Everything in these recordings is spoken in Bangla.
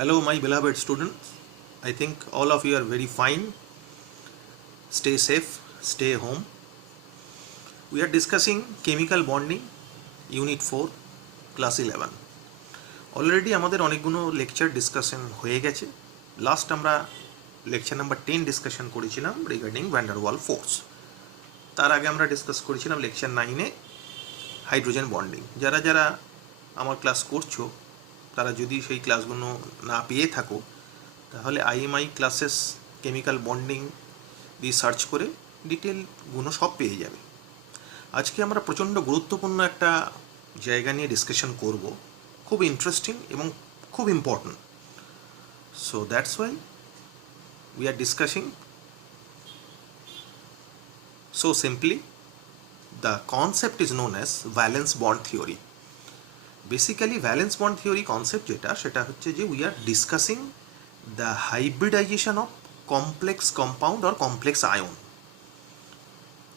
Hello, my beloved students. I think all of you are very fine. Stay safe, stay home. We are discussing chemical bonding, Unit 4, Class 11. Already আমাদের অনেকগুলো লেকচার ডিসকাশন হয়ে গেছে। লাস্ট আমরা লেকচার নাম্বার 10 ডিসকাশন করেছিলাম রিগার্ডিং ভ্যান্ডার ওয়াল ফোর্স। তার আগে আমরা ডিসকাস করেছিলাম লেকচার 9-এ হাইড্রোজেন বন্ডিং। যারা যারা আমার ক্লাস করছো তারা যদি সেই ক্লাসগুলো না পেয়ে থাকো তাহলে আইএমআই ক্লাসেস কেমিক্যাল বন্ডিং দিয়ে সার্চ করে ডিটেলগুলো সব পেয়ে যাবে। আজকে আমরা প্রচণ্ড গুরুত্বপূর্ণ একটা জায়গা নিয়ে ডিসকাশন করব, খুব ইন্টারেস্টিং এবং খুব important. So that's why we are discussing so simply. The concept is known as valence bond theory. Basically valence bond theory concept যেটা সেটা হচ্ছে যে we are discussing the hybridization of complex compound or complex ion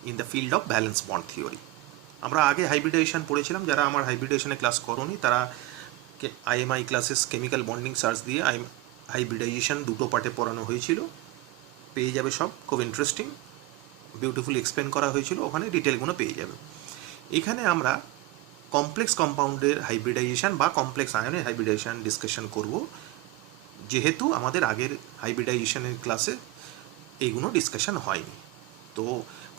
in the field of valence bond theory. আমরা আগে হাইব্রিডাইজেশন পড়েছিলাম। যারা আমার হাইব্রিডাইজেশনে ক্লাস করোনি তারা IMEI classes chemical bonding search দিয়ে হাইব্রিডাইজেশন দুটো পার্টে পড়ানো হয়েছিল, পেয়ে যাবে সব। খুব ইন্টারেস্টিং, বিউটিফুলি এক্সপ্লেন করা হয়েছিল, ওখানে ডিটেলগুলো পেয়ে যাবে। এখানে আমরা কমপ্লেক্স কম্পাউন্ডের হাইব্রিডাইজেশন বা কমপ্লেক্স আয়নের হাইব্রিডাইজেশন ডিসকাশন করব, যেহেতু আমাদের আগের হাইব্রিডাইজেশনের ক্লাসে এইগুলো ডিসকাশন হয়নি। তো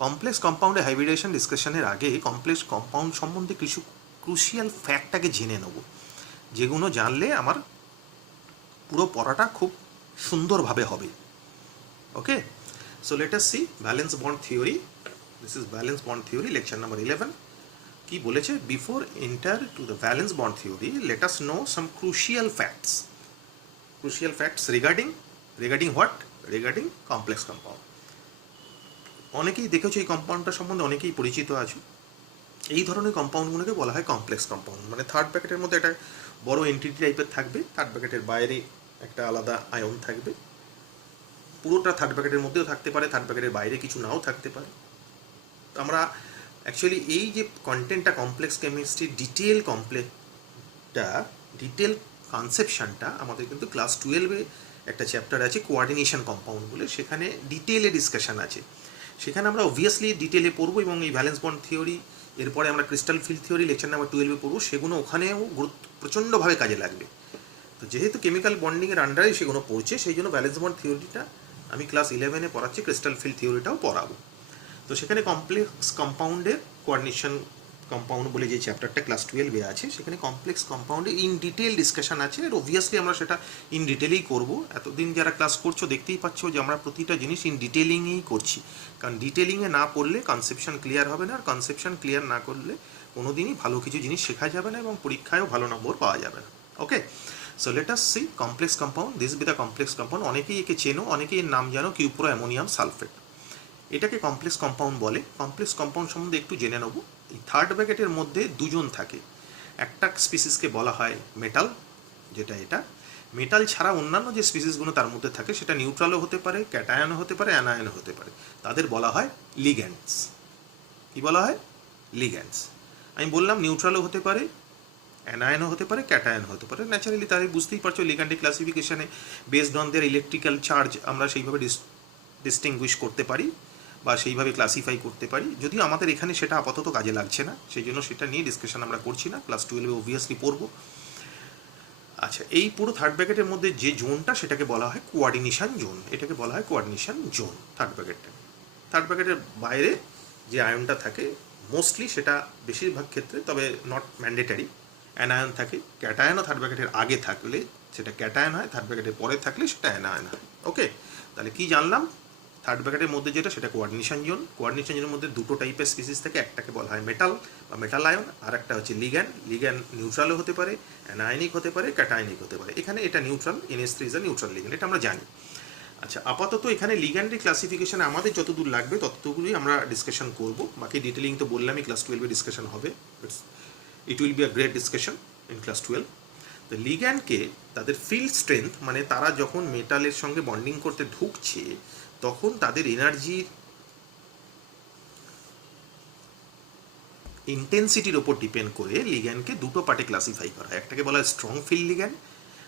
কমপ্লেক্স কম্পাউন্ডের হাইব্রিডাইজেশন ডিসকাশনের আগে কমপ্লেক্স কম্পাউন্ড সম্বন্ধে কিছু ক্রুশিয়াল ফ্যাক্টটাকে জেনে নেব, যেগুলো জানলে আমার পুরো পড়াটা খুব সুন্দরভাবে হবে। ওকে, so let us see valence bond theory. This is valence bond theory, lecture number 11. কি বলেছে? Before enter to the valence bond theory, let us know some crucial facts. Crucial facts regarding what? Regarding complex compound. অনেকেই দেখেছো এই কম্পাউন্ডটা সম্বন্ধে, অনেকেই পরিচিত আছো। এই ধরনের কম্পাউন্ডগুলোকে বলা হয় কমপ্লেক্স কম্পাউন্ড। মানে থার্ড ব্র্যাকেটের মধ্যে একটা বড় এন্টিটি টাইপের থাকবে, থার্ড ব্র্যাকেটের বাইরে একটা আলাদা আয়ন থাকবে। পুরোটা থার্ড ব্র্যাকেটের মধ্যেও থাকতে পারে, থার্ড ব্র্যাকেটের বাইরে কিছু নাও থাকতে পারে। আমরা অ্যাকচুয়ালি এই যে কন্টেন্টটা কমপ্লেক্স কেমিস্ট্রি ডিটেল ডিটেল কনসেপশনটা আমাদের কিন্তু ক্লাস 12-এ একটা চ্যাপ্টার আছে কোঅর্ডিনেশন কম্পাউন্ড বলে, সেখানে ডিটেলে ডিসকাশন আছে। সেখানে আমরা অবভিয়াসলি ডিটেলে পড়বো এবং এই ভ্যালেন্স বন্ড থিওরি, এরপরে আমরা crystal field theory lecture number 12-এ পড়বো। সেগুলো ওখানেও প্রচণ্ডভাবে কাজে লাগবে। তো যেহেতু কেমিক্যাল বন্ডিংয়ের আন্ডারে সেগুলো পড়ছে, সেই জন্য ভ্যালেন্স বন্ড থিওরিটা আমি ক্লাস 11-এ পড়াচ্ছি, ক্রিস্টাল ফিল্ড থিওরিটাও পড়াবো। তো সেখানে কমপ্লেক্স কম্পাউন্ডের কোঅর্ডিনেশন কম্পাউন্ড বলে যে চ্যাপ্টারটা ক্লাস 12-এ আছে, সেখানে কমপ্লেক্স কম্পাউন্ডে ইন ডিটেল ডিসকাশন আছে। আর অবভিয়াসলি আমরা সেটা ইন ডিটেলেই করব। এতদিন যারা ক্লাস করছো দেখতেই পাচ্ছ যে আমরা প্রতিটা জিনিস ইন ডিটেলিংয়েই করছি, কারণ ডিটেলিংয়ে না পড়লে কনসেপশন ক্লিয়ার হবে না, আর কনসেপশন ক্লিয়ার না করলে কোনো দিনই ভালো কিছু জিনিস শেখা যাবে না এবং পরীক্ষায়ও ভালো নম্বর পাওয়া যাবে না। Okay, so let us see complex compound. This be the complex compound. অনেকেই একে চেনো, অনেকেই এর নাম জানো কিউপ্রো অ্যামোনিয়াম সালফেট। এটাকে কমপ্লেক্স কম্পাউন্ড বলে। কমপ্লেক্স কম্পাউন্ড সম্বন্ধে একটু জেনে নেব। এই থার্ড ব্র্যাকেটের মধ্যে দুজন থাকে। একটা স্পিসিসকে বলা হয় মেটাল, যেটা এটা। মেটাল ছাড়া অন্যান্য যে স্পিসিসগুলো তার মধ্যে থাকে সেটা নিউট্রালও হতে পারে, ক্যাটায়নও হতে পারে, অ্যানায়নও হতে পারে। তাদের বলা হয় লিগ্যান্ডস। কি বলা হয়? লিগ্যান্ডস। আমি বললাম নিউট্রালও হতে পারে, অ্যানায়নও হতে পারে, ক্যাটায়ন হতে পারে। ন্যাচারালি তাই বুঝতেই পারছো লিগ্যান্ডের ক্লাসিফিকেশানে based on their electrical charge আমরা সেইভাবে ডিস্টিংগুইশ করতে পারি বা সেইভাবে ক্লাসিফাই করতে পারি। যদিও আমাদের এখানে সেটা আপাতত কাজে লাগছে না, সেই জন্য সেটা নিয়ে ডিসকাশন আমরা করছি না, ক্লাস 12-এ অবভিয়াসলি পড়বো। আচ্ছা, এই পুরো থার্ড ব্র্যাকেটের মধ্যে যে জোনটা সেটাকে বলা হয় কোঅর্ডিনেশন জোন। এটাকে বলা হয় কোঅর্ডিনেশন জোন থার্ড ব্র্যাকেটটা। থার্ড ব্র্যাকেটের বাইরে যে আয়নটা থাকে মোস্টলি সেটা বেশিরভাগ ক্ষেত্রে, তবে নট ম্যান্ডেটারি, অ্যানায়ন থাকে। ক্যাটায়নও থার্ড ব্র্যাকেটের আগে থাকলে সেটা ক্যাটায়ন হয়, থার্ড ব্র্যাকেটের পরে থাকলে সেটা অ্যানায়ন হয়। ওকে, তাহলে কি জানলাম? থার্ড ব্র্যাকেটের মধ্যে যেটা সেটা কোঅর্ডিনেশন জোন। কোঅর্ডিনেশন জোনের মধ্যে দুটো টাইপের স্পিসিস থাকে, একটাকে বলা হয় মেটাল বা মেটাল আয়ন, আর একটা হচ্ছে লিগ্যান্ড। লিগ্যান্ড নিউট্রালও হতে পারে, অ্যানায়নিক হতে পারে, ক্যাটায়নিক হতে পারে। এখানে এটা neutral, NH3 is a neutral ligand, এটা আমরা জানি। আচ্ছা, আপাতত এখানে লিগ্যান্ডের ক্লাসিফিকেশানে আমাদের যতদূর লাগবে ততটুকুই আমরা ডিসকাশন করব। বাকি ডিটেলিং তো বললামই ক্লাস 12-এ ডিসকাশন হবে। It will be a great discussion in class 12। তো লিগ্যান্ডকে তাদের ফিল্ড স্ট্রেংথ, মানে তারা যখন মেটালের সঙ্গে বন্ডিং করতে ঢুকছে তখন তাদের এনার্জির ইন্টেন্সিটির ওপর ডিপেন্ড করে লিগ্যান্ডকে দুটো পার্টে ক্লাসিফাই করা হয়। একটাকে বলা হয় স্ট্রং ফিল্ড লিগ্যান্ড,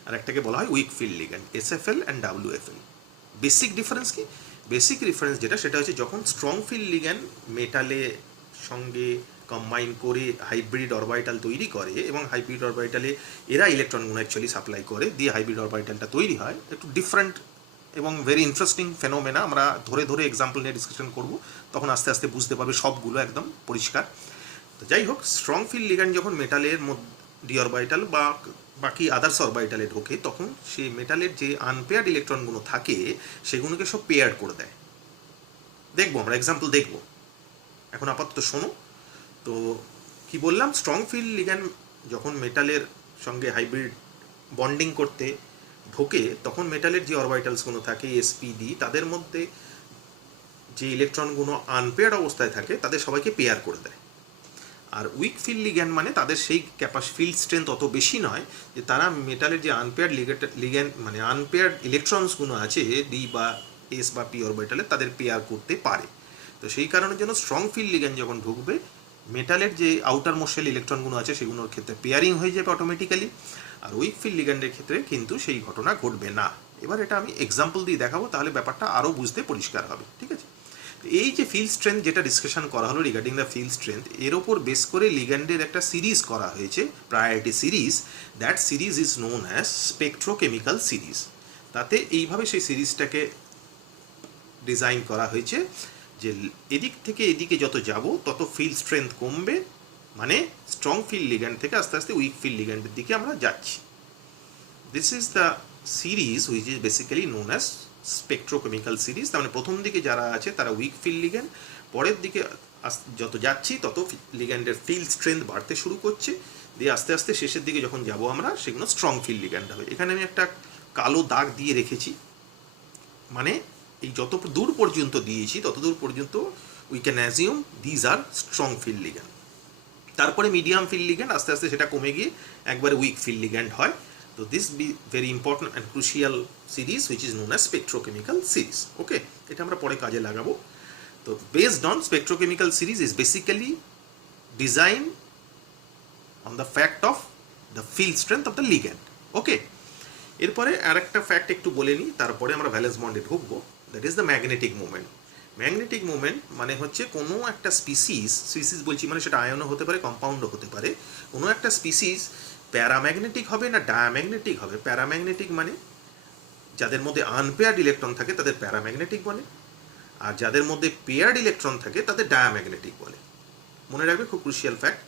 আর একটাকে বলা হয় week field ligand, SFL and WFL। Basic difference কি? বেসিক ডিফারেন্স যেটা সেটা হচ্ছে যখন স্ট্রং ফিল্ড লিগ্যান্ড মেটালের সঙ্গে কম্বাইন করে হাইব্রিড অরবিটাল তৈরি করে এবং হাইব্রিড অরবিটালে এরা ইলেকট্রনগুলো অ্যাকচুয়ালি সাপ্লাই করে দিয়ে হাইব্রিড অরবিটালটা তৈরি হয়, একটু ডিফারেন্ট এবং ভেরি ইন্টারেস্টিং ফেনোমেনা। আমরা ধরে ধরে এক্সাম্পল নিয়ে ডিসকাশন করব, তখন আস্তে আস্তে বুঝতে পারবে সবগুলো একদম পরিষ্কার। তো যাই হোক, স্ট্রং ফিল্ড লিগ্যান্ড যখন মেটালের ডি অরবিটাল বা বাকি আদার্স অরবিটালে ঢোকে তখন সেই মেটালের যে আনপেয়ার্ড ইলেকট্রনগুলো থাকে সেগুলোকে সব পেয়ার করে দেয়। দেখবো আমরা এক্সাম্পল দেখবো, এখন আপাতত শোনো। তো কি বললাম, স্ট্রং ফিল্ড লিগ্যান্ড যখন মেটালের সঙ্গে হাইব্রিড বন্ডিং করতে ঢোকে তখন মেটালের যে অরবিটালসগুলো থাকে SPD, তাদের মধ্যে যে ইলেকট্রনগুলো আনপেয়ার্ড অবস্থায় থাকে তাদের সবাইকে পেয়ার করে দেয়। আর উইক ফিল্ড লিগ্যান্ড মানে তাদের সেই ফিল্ড স্ট্রেংথ অত বেশি নয় যে তারা মেটালের যে আনপেয়ার্ড লিগ্যান্ড মানে আনপেয়ার্ড ইলেকট্রনসগুলো আছে D বা S বা P অরবিটালে তাদের পেয়ার করতে পারে। তো সেই কারণের জন্য স্ট্রং ফিল্ড লিগ্যান্ড যখন ঢুকবে মেটালের যে আউটার মোস্ট ইলেকট্রনগুলো আছে সেগুলোর ক্ষেত্রে পেয়ারিং হয়ে যাবে অটোমেটিক্যালি, আর উইক ফিল্ড লিগ্যান্ডের ক্ষেত্রে কিন্তু সেই ঘটনা ঘটবে না। এবার এটা আমি এক্সাম্পল দিয়ে দেখাবো, তাহলে ব্যাপারটা আরও বুঝতে পরিষ্কার হবে, ঠিক আছে? এই যে ফিল্ড স্ট্রেংথ যেটা ডিসকাশন করা হলো রিগার্ডিং দ্য ফিল্ড স্ট্রেংথ, এর ওপর বেস করে লিগ্যান্ডের একটা সিরিজ করা হয়েছে, priority series. That series is known as spectrochemical series. তাতে এইভাবে সেই সিরিজটাকে ডিজাইন করা হয়েছে যে এদিক থেকে এদিকে যত যাব তত ফিল্ড স্ট্রেংথ কমবে, মানে স্ট্রং ফিল্ড লিগ্যান্ড থেকে আস্তে আস্তে উইক ফিল্ড লিগ্যান্ডের দিকে আমরা যাচ্ছি। This is the series which is basically known as spectrochemical series. তার মানে প্রথম দিকে যারা আছে তারা উইক ফিল্ড লিগ্যান্ড, পরের দিকে যত যাচ্ছি তত লিগ্যান্ডের ফিল্ড স্ট্রেংথ বাড়তে শুরু করছে, দিয়ে আস্তে আস্তে শেষের দিকে যখন যাব আমরা সেগুলো স্ট্রং ফিল্ড লিগ্যান্ড হবে। এখানে আমি একটা কালো দাগ দিয়ে রেখেছি, মানে এই যত দূর পর্যন্ত দিয়েছি তত দূর পর্যন্ত we can assume these are strong field ligand. তারপরে মিডিয়াম ফিল্ড লিগ্যান্ড আস্তে আস্তে সেটা কমে গিয়ে একবারে উইক ফিল্ড লিগ্যান্ড হয়। তো this be very important and crucial series which is known as spectrochemical series. Okay, এটা আমরা পরে কাজে লাগাবো। তো based on spectrochemical series is basically design on the fact of the field strength of the ligand. Okay, এরপরে আর একটা ফ্যাক্ট একটু বলে নিই, তারপরে আমরা ভ্যালেন্স বন্ডে ঢুকবো। That is the magnetic movement. Magnetic movement মানে হচ্ছে কোনো একটা স্পিসিস বলছি মানে সেটা আয়নও হতে পারে কম্পাউন্ডও হতে পারে, কোনো একটা স্পিসিস প্যারাম্যাগনেটিক হবে না ডায়াম্যাগনেটিক হবে। প্যারাম্যাগনেটিক মানে যাদের মধ্যে আনপেয়ার্ড ইলেকট্রন থাকে তাদের প্যারাম্যাগনেটিক বলে, আর যাদের মধ্যে পেয়ার্ড ইলেকট্রন থাকে তাদের ডায়াম্যাগনেটিক বলে। মনে রাখবে, খুব ক্রুশিয়াল ফ্যাক্ট।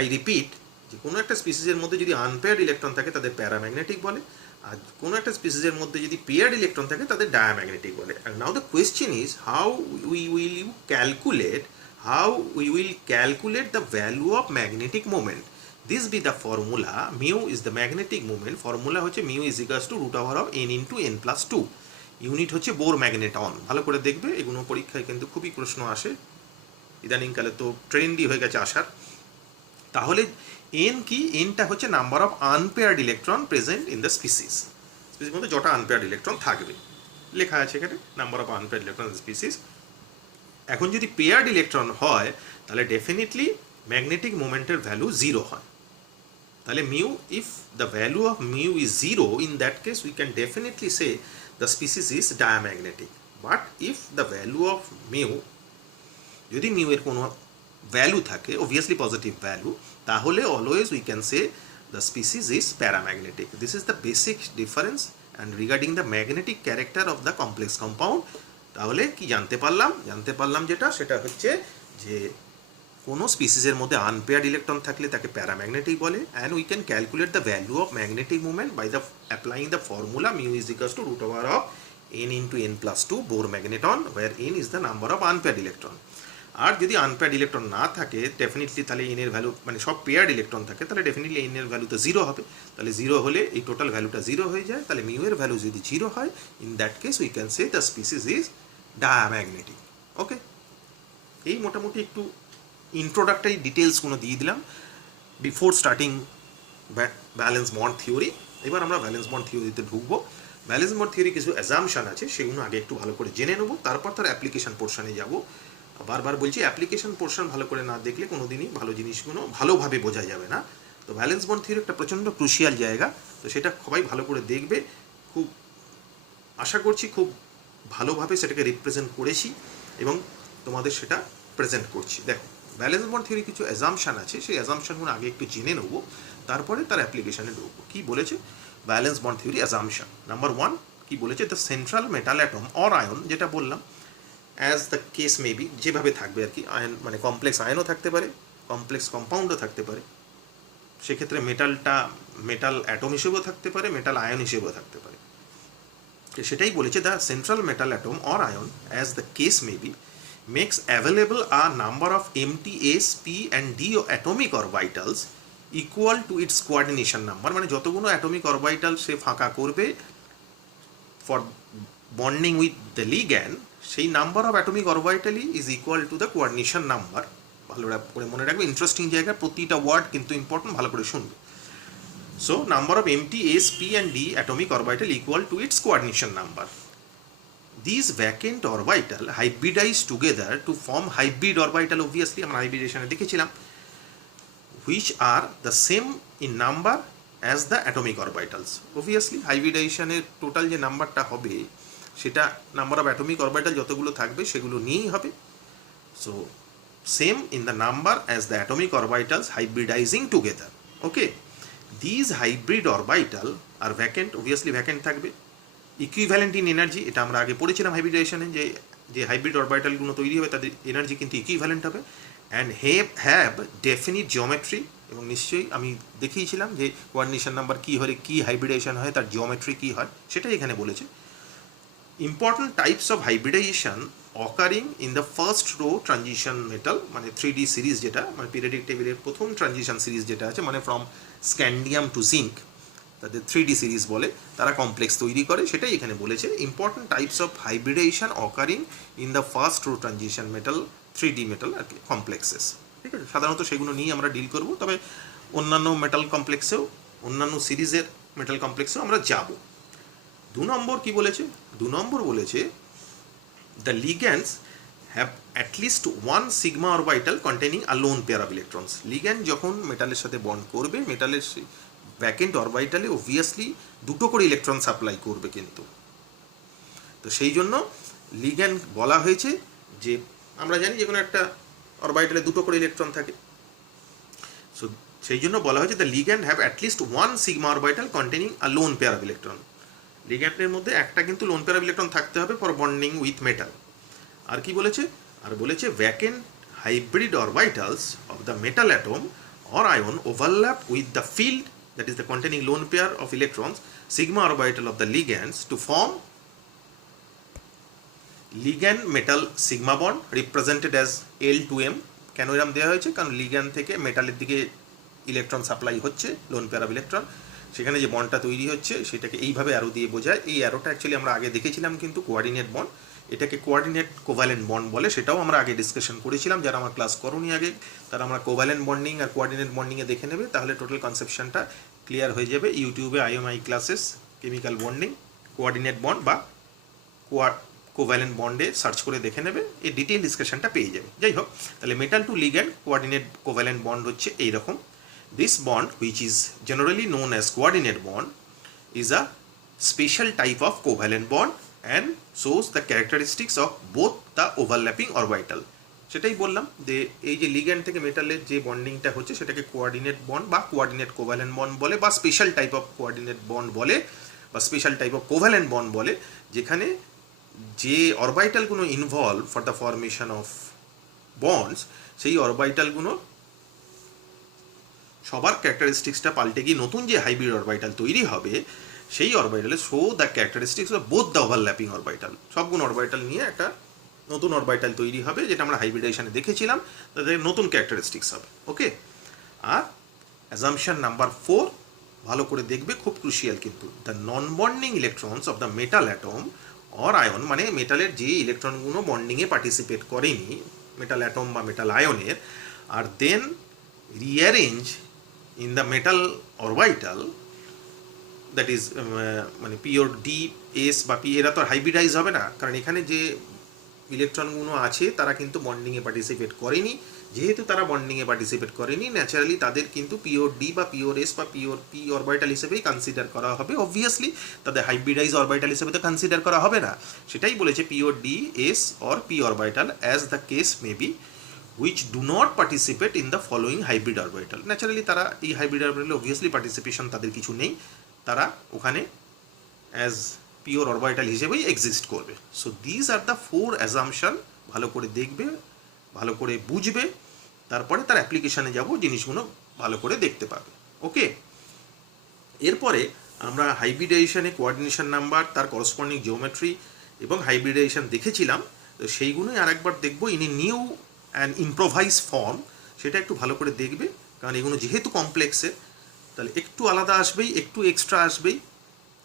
আই রিপিট, যে কোনো একটা স্পিসিসের মধ্যে যদি আনপেয়ার্ড ইলেকট্রন থাকে তাদের প্যারাম্যাগনেটিক বলে, আর কোনো একটা স্পিসিসের মধ্যে যদি পেয়ার্ড ইলেকট্রন থাকে তাদের ডায়াম্যাগনেটিক বলে। And now the question is how we will calculate the value of magnetic moment. This be the formula. Mu is the magnetic moment. Formula হচ্ছে mu is equals to root over of n into n plus 2. Unit হচ্ছে বোর ম্যাগনেটন। ভালো করে দেখবে, এগুলো পরীক্ষায় কিন্তু খুবই প্রশ্ন আসে, ইদানিংকালে তো ট্রেন্ডই হয়ে গেছে আসার। তাহলে এন কি? এনটা হচ্ছে number of unpaired electron present in the species মধ্যে যটা আনপেয়ার্ড ইলেকট্রন থাকবে, লেখা আছে এখানে number of unpaired electron in species. এখন যদি পেয়ার্ড ইলেকট্রন হয় তাহলে ডেফিনেটলি ম্যাগনেটিক মোমেন্টের ভ্যালু 0 হয়। তাহলে mu, if the value of mu is 0, in that case we can definitely say the species is diamagnetic. But if the value of mu, যদি মিউ এর কোনো ভ্যালু থাকে, অবভিয়াসলি পজিটিভ ভ্যালু, তাহলে always we can say the species is paramagnetic. This is the basic difference and regarding the magnetic character of the complex compound. তাহলে কি জানতে পারলাম সেটা হচ্ছে যে কোনো স্পিসিসের মধ্যে আনপেয়ার্ড ইলেকট্রন থাকলে তাকে প্যারাম্যাগনেটিক বলে, and we can calculate the value of magnetic movement by the applying the formula mu is equals to root over of n into n plus 2 Bohr magneton, where n is the number of unpaired electron. আর যদি আনপেয়ার্ড ইলেকট্রন না থাকে ডেফিনেটলি তাহলে এন এর ভ্যালু, মানে সব পেয়ার্ড ইলেকট্রন থাকে তাহলে ডেফিনেটলি এন এর ভ্যালু তো 0 হবে। তাহলে 0 হলে এই টোটাল ভ্যালুটা 0 হয়ে যায়। তাহলে মিউ এর ভ্যালু যদি 0 হয়, in that case we can say the species is diamagnetic. Okay, এই মোটামুটি একটু ইন্ট্রোডাক্টরি ডিটেলসগুলো দিয়ে দিলাম before starting valence bond theory. এবার আমরা ব্যালেন্স বন্ড থিওরিতে ঢুকবো। ব্যালেন্স বন্ড থিওরি কিছু অ্যাজাম্পশন আছে, সেগুলো আগে একটু ভালো করে জেনে নেবো, তারপর তার অ্যাপ্লিকেশন পোর্শনে যাব। বারবার বলছি, অ্যাপ্লিকেশন পোর্শন ভালো করে না দেখলে কোনোদিনই ভালো জিনিসগুলো ভালোভাবে বোঝা যাবে না। তো তো ভ্যালেন্স বন্ড থিওরি একটা প্রচণ্ড ক্রুশিয়াল জায়গা, তো সেটা সবাই ভালো করে দেখবে। খুব আশা করছি খুব ভালোভাবে সেটাকে রিপ্রেজেন্ট করেছি এবং তোমাদের সেটা প্রেজেন্ট করছি। দেখো, ভ্যালেন্স বন্ড থিওরি কিছু অ্যাজাম্পশান আছে, সেই অ্যাজাম্পশানগুলো আগে একটু জেনে নেবো, তারপরে তার অ্যাপ্লিকেশানে ঢুকবো। কী বলেছে ভ্যালেন্স বন্ড থিওরি অ্যাজাম্পশান? নাম্বার 1 কি বলেছে, the central metal atom or ion, যেটা বললাম অ্যাজ দ্য কেস মেবি, যেভাবে থাকবে আর কি, আয়ন মানে কমপ্লেক্স আয়নও থাকতে পারে, কমপ্লেক্স কম্পাউন্ডও থাকতে পারে, সেক্ষেত্রে মেটালটা মেটাল অ্যাটম হিসেবেও থাকতে পারে, মেটাল আয়ন হিসেবেও থাকতে পারে। সেটাই বলেছে, the central metal atom or ion as the case may be makes available a number of empty s p and d atomic orbitals equal to its coordination number, মানে যতগুলো অ্যাটমিক অরবাইটাল সে ফাঁকা করবে for bonding with the ligand, সেই নাম্বার অফ অ্যাটমিক অরবাইটালি is equal to the coordination number. ভালো করে মনে রাখবে, ইন্টারেস্টিং জায়গা, প্রতিটা ওয়ার্ড কিন্তু ইম্পর্টেন্ট, ভালো করে শুনবে। So number of empty s, p and d atomic orbital equal to its coordination number. These vacant orbital hybridize together to form hybrid orbital, obviously আমরা hybridization দেখেছিলাম, which are the same in number as the atomic orbitals. Obviously hybridization এর টোটাল যে নাম্বারটা হবে সেটা নাম্বার অফ অ্যাটমিক অরবাইটাল যতগুলো থাকবে সেগুলো নিয়েই হবে। So same in the number as the atomic orbitals hybridizing together. Okay. These hybrid orbital are vacant, obviously vacant থাকবে, ইকুইভ্যালেন্ট ইন এনার্জি, এটা আমরা আগে পড়েছিলাম হাইব্রিডাইজেশনে, যে হাইব্রিড অরবাইটালগুলো তৈরি হবে তাদের এনার্জি কিন্তু ইকুইভ্যালেন্ট হবে, অ্যান্ড হ্যাভ ডেফিনিট জিওমেট্রি, এবং নিশ্চয়ই আমি দেখিয়েছিলাম যে কোয়ার্ডিনেশন নাম্বার কী হলে কী হাইব্রিডাইজেশন হয়, তার জিওমেট্রি কী হয়, সেটাই এখানে বলেছে। Important types of hybridisation occurring in the first row transition metal, মানে 3D সিরিজ যেটা, মানে পিরিয়ডিক টেবিলের প্রথম ট্রানজিশন সিরিজ যেটা আছে, মানে ফ্রম স্ক্যান্ডিয়াম টু জিঙ্ক, তাদের 3D সিরিজ বলে, তারা কমপ্লেক্স তৈরি করে, সেটাই এখানে বলেছে। Important types of hybridisation occurring in the first row transition metal 3D metal আর কি কমপ্লেক্সেস, ঠিক আছে, সাধারণত সেগুলো নিয়ে আমরা ডিল করব, তবে অন্যান্য মেটাল কমপ্লেক্সেও, অন্যান্য সিরিজের মেটাল কমপ্লেক্সেও আমরা যাব। 2 নম্বর কি বলেছে, 2 নম্বর বলেছে the ligands have at least one sigma orbital containing a lone pair of electrons. Ligand যখন মেটালের সাথে বন্ড করবে, মেটালের ভ্যাকেন্ট অরবাইটালে অবভিয়াসলি দুটো করে ইলেকট্রন সাপ্লাই করবে কিন্তু, তো সেই জন্য লিগ্যান্ড বলা হয়েছে যে, আমরা জানি যে কোনো একটা অরবাইটালে দুটো করে ইলেকট্রন থাকে, সো সেই জন্য বলা হয়েছে the ligand have at least one sigma orbital containing a lone pair of electron. লিগ্যান্ডের মধ্যে একটা কিন্তু লোন পেয়ার অফ ইলেকট্রন থাকতে হবে ফর বন্ডিং উইথ মেটাল। আর কি বলেছে, আর বলেছে vacant hybrid orbitals of the metal atom or ion overlap with the field that is the containing lone pair of electrons sigma orbital of the ligands to form ligand metal sigma bond represented as L2M। কেন এরম দেওয়া হয়েছে, কারণ লিগ্যান্ড থেকে মেটালের দিকে ইলেকট্রন সাপ্লাই হচ্ছে, লোন পেয়ার অফ ইলেকট্রন, সেখানে যে বন্ডটা তৈরি হচ্ছে সেটাকে এইভাবে অ্যারো দিয়ে বোঝায়। এই অ্যারোটা অ্যাকচুয়ালি আমরা আগে দেখেছিলাম কিন্তু কোয়ার্ডিনেট বন্ড, এটাকে কোয়ার্ডিনেট কোভ্যালেন্ট বন্ড বলে, সেটাও আমরা আগে ডিসকাশন করেছিলাম। যারা আমার ক্লাস করোনি আগে, তারা আমরা কোভ্যালেন্ট বন্ডিং আর কোয়ার্ডিনেট বন্ডিংয়ে দেখে নেবে, তাহলে টোটাল কনসেপশনটা ক্লিয়ার হয়ে যাবে। ইউটিউবে IMI classes chemical bonding coordinate bond বা কোভ্যালেন্ট বন্ডে সার্চ করে দেখে নেবে, এই ডিটেল ডিসকাশনটা পেয়ে যাবে। যাই হোক, তাহলে metal to ligand coordinate covalent bond হচ্ছে এইরকম। This bond, which is generally known as coordinate bond, is a special type of covalent bond and shows the characteristics of both the overlapping orbital. সেটাই বললাম যে এই যে লিগ্যান্ড থেকে মেটালের যে বন্ডিংটা হচ্ছে সেটাকে কোঅর্ডিনেট বন্ড বা কোঅর্ডিনেট কোভ্যালেন্ট বন্ড বলে, বা special type of coordinate bond বলে, বা special type of covalent bond বলে, যেখানে যে অরবাইটালগুলো involve for the formation of bonds, সেই অরবাইটালগুলো সবার ক্যারেক্টারিস্টিক্সটা পাল্টে গিয়ে নতুন যে হাইব্রিড অরবাইটাল তৈরি হবে, সেই অরবাইটালে show the characteristics of both the overlapping orbital, সবগুলো অরবাইটাল নিয়ে একটা নতুন অরবাইটাল তৈরি হবে, যেটা আমরা হাইব্রিডাইজেশনে দেখেছিলাম, তাদের নতুন ক্যারেক্টারিস্টিক্স হবে। ওকে, আর অ্যাজাম্পশন নাম্বার 4 ভালো করে দেখবে, খুব ক্রুশিয়াল কিন্তু, the non bonding electrons of the metal atom or ion, মানে মেটালের যে ইলেকট্রনগুলো বন্ডিংয়ে পার্টিসিপেট করেনি, মেটাল অ্যাটম বা মেটাল আয়নের, আর দেন rearrange in the metal orbital, that is মানে P or D S বা P, এরা তো হাইব্রিডাইজ হবে না, কারণ এখানে যে ইলেকট্রনগুলো আছে তারা কিন্তু বন্ডিংয়ে পার্টিসিপেট করেনি, যেহেতু তারা বন্ডিংয়ে পার্টিসিপেট করেনি, ন্যাচারালি তাদের কিন্তু পিওর ডি বা পিওর এস বা পিওর পি অরবিটাল হিসেবেই কনসিডার করা হবে। অবভিয়াসলি তাদের হাইব্রিডাইজ অরবিটাল হিসেবে তো কনসিডার করা হবে না। সেটাই বলেছে pure D S or P orbital as the case may be which do not participate in the following hybrid orbital. Naturally তারা এই হাইব্রিড অরবিটালে অবভিয়াসলি পার্টিসিপেশন তাদের কিছু নেই, তারা ওখানে অ্যাজ পিওর অরবিটাল হিসেবেই এক্সিস্ট করবে। So these are the 4 assumption. ভালো করে দেখবে, ভালো করে বুঝবে, তারপরে তার অ্যাপ্লিকেশানে যাব, জিনিসগুলো ভালো করে দেখতে পাবে। ওকে, এরপরে আমরা হাইব্রিডাইজেশনে কোঅর্ডিনেশন নাম্বার, তার করসপন্ডিং জিওমেট্রি এবং হাইব্রিডাইজেশন দেখেছিলাম। তো সেইগুলোই আরেকবার দেখবো in a new and improvise form. সেটা একটু ভালো করে দেখবে, কারণ এগুলো যেহেতু কমপ্লেক্সের, তাহলে একটু আলাদা আসবেই, একটু এক্সট্রা আসবেই,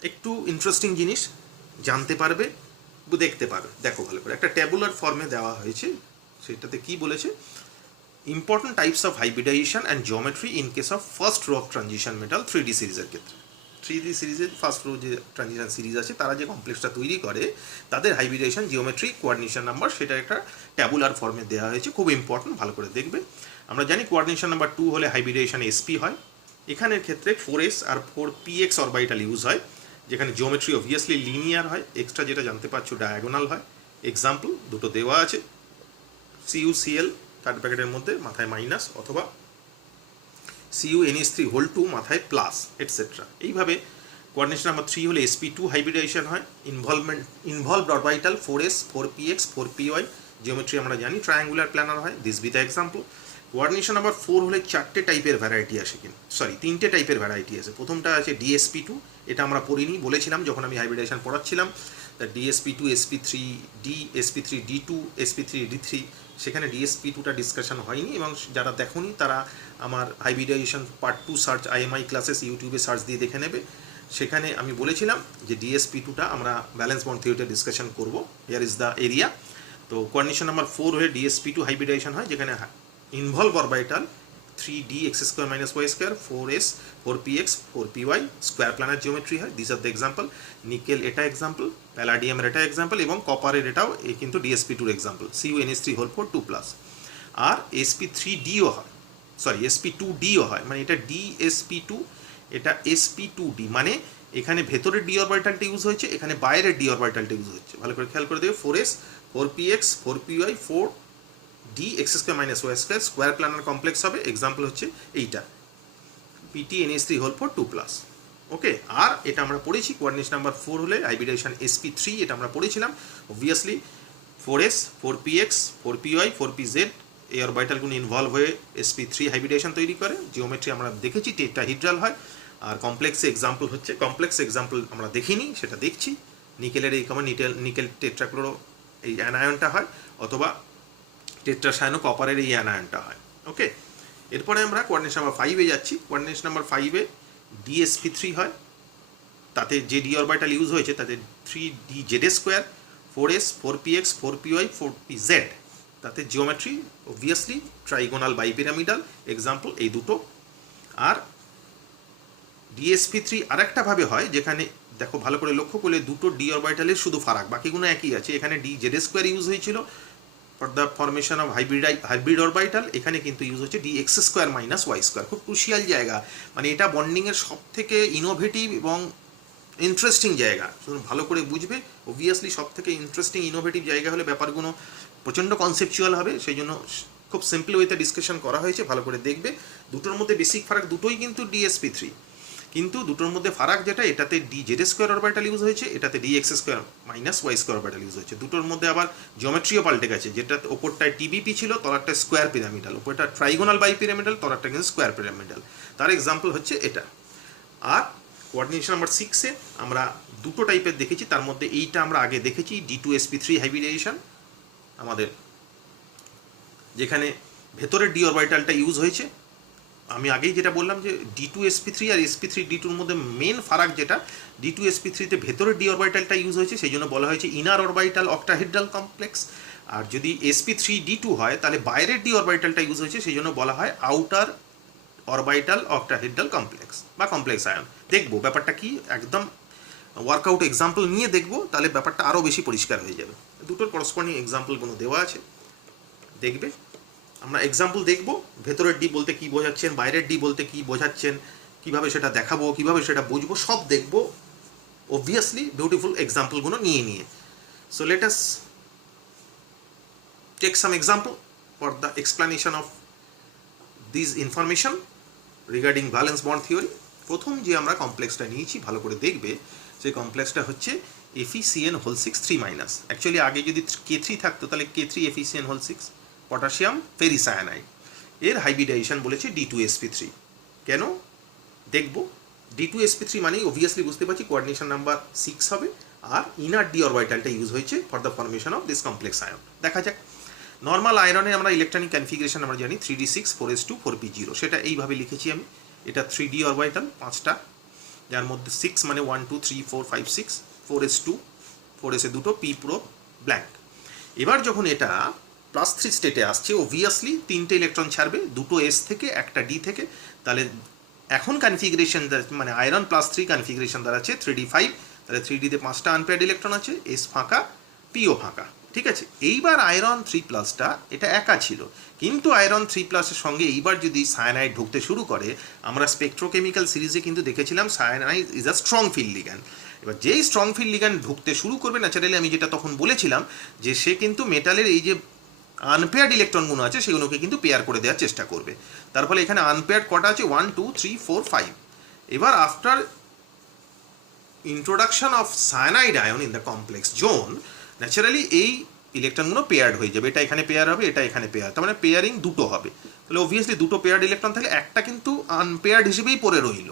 একটু ইন্টারেস্টিং জিনিস জানতে পারবে, দেখতে পারবে। দেখো ভালো করে, একটা ট্যাবুলার ফর্মে দেওয়া হয়েছে, সেটাতে কি বলেছে, important types of hybridization and geometry in case of first row of transition metal 3D সিরিজের ক্ষেত্রে। 3D সিরিজের ফার্স্ট রো যে ট্রানজিশন সিরিজ আছে, তারা যে কমপ্লেক্সটা তৈরি করে, তাদের হাইব্রিডাইজেশন, জিওমেট্রি, কোঅর্ডিনেশন নাম্বার, সেটা একটা ট্যাবুলার ফর্মে দেওয়া হয়েছে, খুব ইম্পর্টেন্ট, ভালো করে দেখবে। আমরা জানি কোঅর্ডিনেশন নাম্বার 2 হলে হাইব্রিডাইজেশন এসপি হয়। এখানের ক্ষেত্রে 4s আর 4px অরবিটাল ইউজ হয়, যেখানে জিওমেট্রি অবভিয়াসলি লিনিয়ার হয়, এক্সট্রা যেটা জানতে পারছো ডায়াগোনাল হয়। এক্সাম্পল দুটো দেওয়া আছে, CuCl থার্ড ব্র্যাকেটের মধ্যে মাথায় মাইনাস, অথবা CuNH3 মাথায় প্লাস, এটসেট্রা। এইভাবে কোঅর্ডিনেশন নাম্বার 3 হলে sp2 হাইব্রিডাইজেশন হয়। Involved orbital 4s 4px 4py, geometry আমরা জানি ট্রায়াঙ্গুলার প্ল্যানার হয়। This be the example. Coordination number 4 হলে 4টে টাইপের ভ্যারাইটি আসে, কিন্তু 3টে টাইপের ভ্যারাইটি আছে। প্রথমটা আছে DSP2, এটা আমরা পড়িনি, বলেছিলাম যখন আমি hybridization পড়াচ্ছিলাম, the DSP2, SP3D, SP3D2, SP3D3, সেখানে DSP2টা ডিসকাশন হয়নি, এবং যারা দেখোনি তারা আমার hybridisation part 2 search IMI classes ইউটিউবে সার্চ দিয়ে দেখে নেবে। সেখানে আমি বলেছিলাম যে DSP2টা আমরা ব্যালেন্স বন্ড থিওরিতে ডিসকাশন করব, হিয়ার ইজ দ্য এরিয়া। তো কোঅর্ডিনেশন নাম্বার 4 হয়ে DSP2 হাইব্রিডাইজেশন হয়, যেখানে involve orbital 3D x² - y², 4s 4px 4py, square planar geometry হয়। This are the example. Nickel এটা এক্সাম্পল, প্যালাডিয়ামের এটা এক্সাম্পল, এবং কপারের এটাও কিন্তু DSP2 এক্সাম্পল, CuNH3 2+। আর sp3dও হয়, সরি sp2dও হয়, মানে এটা DSP2, এটা sp2d, মানে এখানে ভেতরের ডি অরবিটালটা ইউজ হয়েছে, এখানে বাইরের ডি অরবিটালটা ইউজ হচ্ছে। ভালো করে খেয়াল করে দেবে, 4s 4px 4py 4d x² - y², square planar complex হবে। এক্সাম্পল হচ্ছে এইটা, PtNH3 2+। ওকে, আর এটা আমরা পড়েছি কোঅর্ডিনেশন নাম্বার 4 হলে হাইব্রিডাইজেশন sp3, এটা আমরা পড়েছিলাম। Obviously 4s 4px 4py 4pz এই অরবিটালগুলো ইনভলভ হয়ে sp3 হাইব্রিডাইজেশন তৈরি করে। জিওমেট্রি আমরা দেখেছি টেট্রাহিড্রাল হয়। আর কমপ্লেক্সে এক্সাম্পল হচ্ছে, কমপ্লেক্স এক্সাম্পল আমরা দেখিনি, সেটা দেখছি। নিকেলের এই কমন নিকেল টেট্রাক্লোরো এই অ্যানায়নটা হয়, অথবা টেট্রাসায়ানো কপারের এই অ্যানায়নটা হয়। ওকে, এরপরে আমরা কোঅর্ডিনেশন নাম্বার 5-এ যাচ্ছি। কোঅর্ডিনেশন নাম্বার 5-এ DSP3 হয়, তাতে যে ডি অরবিটাল ইউজ হয়েছে তাতে 3dZ², 4s 4px 4py 4pz, তাতে জিওমেট্রি অবভিয়াসলি ট্রাইগোনাল বাইপিরামিডাল, এক্সাম্পল এই দুটো। আর DSP3 আরেকটাভাবে হয়, যেখানে দেখো ভালো করে লক্ষ্য করলে দুটো ডি অরবিটালের শুধু ফারাক, বাকিগুলো একই আছে। এখানে DZ² ইউজ হয়েছিল for the formation of hybrid orbital, এখানে কিন্তু ইউজ হচ্ছে DX² - y²। খুব ক্রুশিয়াল জায়গা, মানে এটা বন্ডিংয়ের সব থেকে ইনোভেটিভ এবং ইন্টারেস্টিং জায়গা, ভালো করে বুঝবে। অবভিয়াসলি সব থেকে ইন্টারেস্টিং ইনোভেটিভ জায়গা হলে ব্যাপারগুলো প্রচণ্ড কনসেপচুয়াল হবে, সেই জন্য খুব সিম্পল ওয়েতে ডিসকাশন করা হয়েছে, ভালো করে দেখবে। দুটোর মধ্যে বেসিক ফারাক, দুটোই কিন্তু DSP3, কিন্তু দুটোর মধ্যে ফারাক যেটা, এটাতে DZ² অরবিটাল ইউজ হয়েছে, এটাতে DX² - y² অরবিটাল ইউজ হয়েছে। দুটোর মধ্যে আবার জিওমেট্রিও পাল্টে গেছে, যেটা ওপরটায় TBP ছিল, তলারটা স্কোয়ার পিরামিডাল, ওপরটা ট্রাইগোনাল বাইপিরামিডাল, তলারটা কিন্তু স্কোয়ার পিরামিডাল। তার এক্সাম্পল হচ্ছে এটা। আর কোঅর্ডিনেশন নাম্বার 6-এ আমরা দুটো টাইপের দেখেছি, তার মধ্যে এইটা আমরা আগে দেখেছি, D2sp3 হাইব্রিডাইজেশন আমাদের, যেখানে ভেতরের ডি অরবিটালটা ইউজ হয়েছে। আমি আগেই যেটা বললাম যে D2sp3 আর sp3d2-র মধ্যে মেন ফারাক যেটা, D2sp3-তে ভেতরের ডি অরবিটালটা ইউজ হয়েছে, সেই জন্য বলা হয়েছে ইনার অরবিটাল অক্টাহিড্রাল কমপ্লেক্স। আর যদি sp3d2 হয়, তাহলে বাইরের ডি অরবিটালটা ইউজ হয়েছে, সেই জন্য বলা হয় আউটার অরবিটাল অক্টাহিড্রাল কমপ্লেক্স বা কমপ্লেক্স আয়ন। দেখবো ব্যাপারটা কি, একদম ওয়ার্কআউট এক্সাম্পল নিয়ে দেখবো, তাহলে ব্যাপারটা আরও বেশি পরিষ্কার হয়ে যাবে। দুটোর করসপন্ডিং এক্সাম্পলগুলো দেওয়া আছে, দেখবে। আমরা এক্সাম্পল দেখব, ভেতরের ডি বলতে কি বোঝাচ্ছেন, বাইরের ডি বলতে কি বোঝাচ্ছেন, কিভাবে সেটা দেখাবো, কিভাবে সেটা বুঝবো, সব দেখবো অবভিয়াসলি বিউটিফুল এক্সাম্পলগুলো নিয়ে নিয়ে। So let us take some example for the explanation of this information regarding valence bond theory. প্রথম যে আমরা কমপ্লেক্সটা নিয়েছি ভালো করে দেখবে, সেই কমপ্লেক্সটা হচ্ছে FeCN হোল 6 3 অ্যাকচুয়ালি আগে যদি K3 থাকতো তাহলে K3 FeCN whole 6 potassium ferricyanide, এর হাইব্রিডাইজেশন বলেছে D2sp3। কেন দেখব, D2sp3 মানেই অবভিয়াসলি বুঝতে পারছি কোঅর্ডিনেশন নাম্বার 6 হবে, আর ইনার ডি অরবিটালটা ইউজ হয়েছে for the formation of this complex ion. দেখা যাক, নর্মাল আয়রনে আমরা ইলেকট্রনিক কনফিগারেশন আমরা জানি 3d6 4s2 4p0, সেটা এইভাবে লিখেছি আমি। এটা 3d অরবিটাল 5টা, যার মধ্যে 6 মানে 1 2 3 4 5 6, 4s2 4s এ দুটো, p পুরো ব্ল্যাঙ্ক। এবার যখন এটা +3 স্টেটে আসছে, অবভিয়াসলি 3টে ইলেকট্রন ছাড়বে, দুটো s থেকে একটা d থেকে, তাহলে এখন কনফিগারেশন মানে আয়রন +3 কনফিগারেশন দাঁড়াচ্ছে 3d5, তাহলে 3d তে 5টা আনপেয়ার্ড ইলেকট্রন আছে, s ফাঁকা pও ফাঁকা, ঠিক আছে। এইবার আয়রন 3+টা এটা একা ছিল, কিন্তু আয়রন 3+এর সঙ্গে এইবার যদি সায়ানাইড ঢুকতে শুরু করে, আমরা স্পেকট্রোকেমিক্যাল সিরিজে কিন্তু দেখেছিলাম cyanide is a strong field ligand. এবার যেই স্ট্রং ফিল্ড লিগ্যান্ড ঢুকতে শুরু করবে, ন্যাচারালি আমি যেটা তখন বলেছিলাম যে সে কিন্তু মেটালের এই যে আনপেয়ার্ড ইলেকট্রনগুলো আছে সেগুলোকে কিন্তু পেয়ার করে দেওয়ার চেষ্টা করবে। তার ফলে এখানে আনপেয়ার্ড কটা আছে 1 2 3 4 5। এবার after introduction of cyanide ion in the complex zone, naturally এই ইলেকট্রনগুলো পেয়ার্ড হয়ে যাবে, এটা এখানে পেয়ার হবে, এটা এখানে পেয়ার, তার মানে পেয়ারিং দুটো হবে। তাহলে অবভিয়াসলি দুটো পেয়ার্ড ইলেকট্রন থাকলে একটা কিন্তু আনপেয়ার্ড হিসেবেই পড়ে রইল।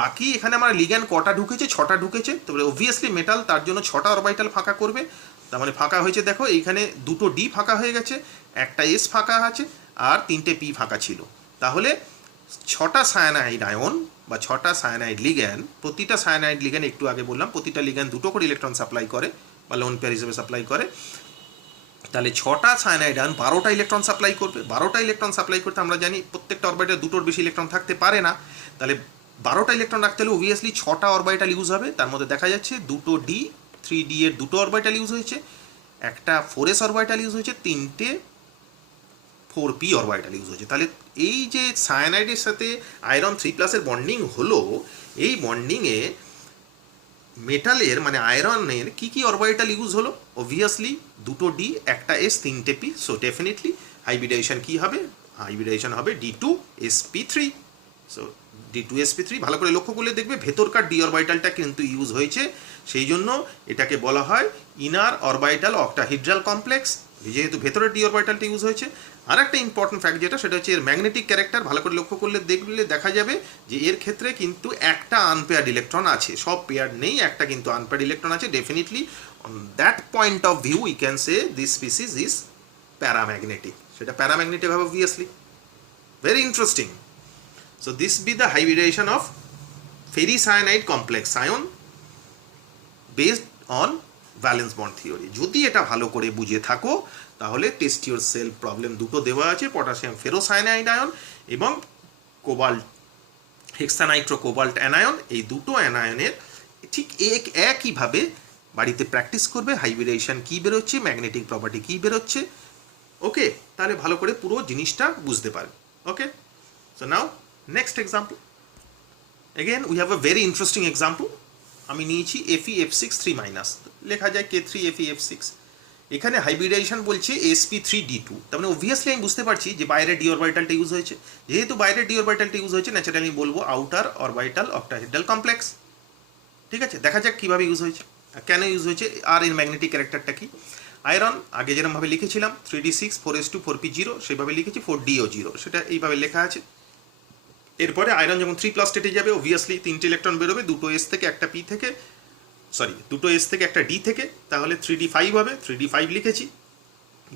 বাকি এখানে আমার লিগ্যান্ড কটা ঢুকেছে, 6টা ঢুকেছে, তবে অবভিয়াসলি মেটাল তার জন্য 6টা অরবিটাল ফাঁকা করবে। তার মানে ফাঁকা হয়েছে, দেখো এইখানে দুটো ডি ফাঁকা হয়ে গেছে, একটা এস ফাঁকা আছে, আর 3টে পি ফাঁকা ছিল। তাহলে 6টা সায়ানাইড আয়ন বা 6টা সায়ানাইড লিগ্যান্ড, প্রতিটা সায়ানাইড লিগ্যান্ড একটু আগে বললাম প্রতিটা লিগ্যান্ড দুটো করে ইলেকট্রন সাপ্লাই করে বা লোন পেয়ার হিসেবে সাপ্লাই করে। তাহলে 6টা সায়ানাইড আয়ন 12টা ইলেকট্রন সাপ্লাই করবে। 12টা ইলেকট্রন সাপ্লাই করতে আমরা জানি প্রত্যেকটা অরবিটালে দুটোর বেশি ইলেকট্রন থাকতে পারে না, তাহলে 12টা ইলেকট্রন রাখতে হলে অবভিয়াসলি 6টা অরবিটাল ইউজ হবে। তার মধ্যে দেখা যাচ্ছে দুটো ডি, 3d এর দুটো অরবিটাল ইউজ হয়েছে, একটা 4s অরবিটাল ইউজ হয়েছে, 3টে 4p অরবিটাল ইউজ হয়েছে। তাহলে এই যে সায়ানাইডের সাথে আয়রন 3+ এর বন্ডিং হলো, এই বন্ডিংয়ে মেটালের মানে আয়রনের কি কি অরবিটাল ইউজ হলো, অবভিয়াসলি দুটো ডি, একটা এস, 3টে পি। সো ডেফিনেটলি হাইব্রিডাইজেশন কি হবে, হাইব্রিডাইজেশন হবে D2sp3। সো D2sp3 ভালো করে লক্ষ্য করলে দেখবে ভেতরকার ডি অরবিটালটা কিন্তু ইউজ হয়েছে, সেই জন্য এটাকে বলা হয় ইনার অরবিটাল অক্টাহিড্রাল কমপ্লেক্স, যেহেতু ভেতরের ডি অরবিটালটা ইউজ হয়েছে। আর একটা ইম্পর্টেন্ট ফ্যাক্ট যেটা, সেটা হচ্ছে এর ম্যাগনেটিক ক্যারেক্টার। ভালো করে লক্ষ্য করলে দেখলে দেখা যাবে যে এর ক্ষেত্রে কিন্তু একটা আনপেয়ার্ড ইলেকট্রন আছে, সব পেয়ার্ড নেই, একটা কিন্তু আনপেয়ার্ড ইলেকট্রন আছে। Definitely on that point of view we can say this species is paramagnetic. সেটা প্যারাম্যাগনেটিক হবে obviously, very interesting. So this be the hybridization of ferricyanide complex ion based on valence bond theory. যদি এটা ভালো করে বুঝে থাকো তাহলে টেস্ট ইউর সেলফ প্রবলেম দুটো দেওয়া আছে, পটাশিয়াম ফেরোসায়ানাইড আয়ন এবং কোবাল্ট হেক্সানাইট্রো কোবাল্ট অ্যানায়ন। এই দুটো অ্যানায়নের ঠিক একইভাবে বাড়িতে প্র্যাকটিস করবে, হাইব্রিডাইজেশন কী বেরোচ্ছে, ম্যাগনেটিক প্রপার্টি কী বেরোচ্ছে, ওকে, তাহলে ভালো করে পুরো জিনিসটা বুঝতে পারবে। Okay, so now next example. Again we have a very interesting example. আমি নিয়েছি FeF6 3-, লেখা যায় K3FeF6। এখানে হাইব্রিডাইজেশন বলছে sp3d2, তার মানে অবভিয়াসলি আমি বুঝতে পারছি যে বাইরের ডি অরবিটালটা ইউজ হয়েছে। যেহেতু বাইরের ডি অরবিটালটা ইউজ হয়েছে, ন্যাচারালি আমি বলবো আউটার অরবিটাল অক্টাহেড্রাল কমপ্লেক্স। ঠিক আছে, দেখা যাক কীভাবে ইউজ হয়েছে, কেন ইউজ হয়েছে, আর এর ম্যাগনেটিক ক্যারেক্টারটা কি। আয়রন আগে যেরকমভাবে লিখেছিলাম 3d6 4s2 4p0, সেভাবে লিখেছি 4do0, সেটা এইভাবে লেখা আছে। এরপরে আয়রন যখন 3+ স্টেটে যাবে, অবভিয়াসলি 3টে ইলেকট্রন বেরোবে, দুটো এস থেকে একটা পি থেকে, দুটো এস থেকে একটা ডি থেকে, তাহলে 3d5 হবে, 3d5 লিখেছি,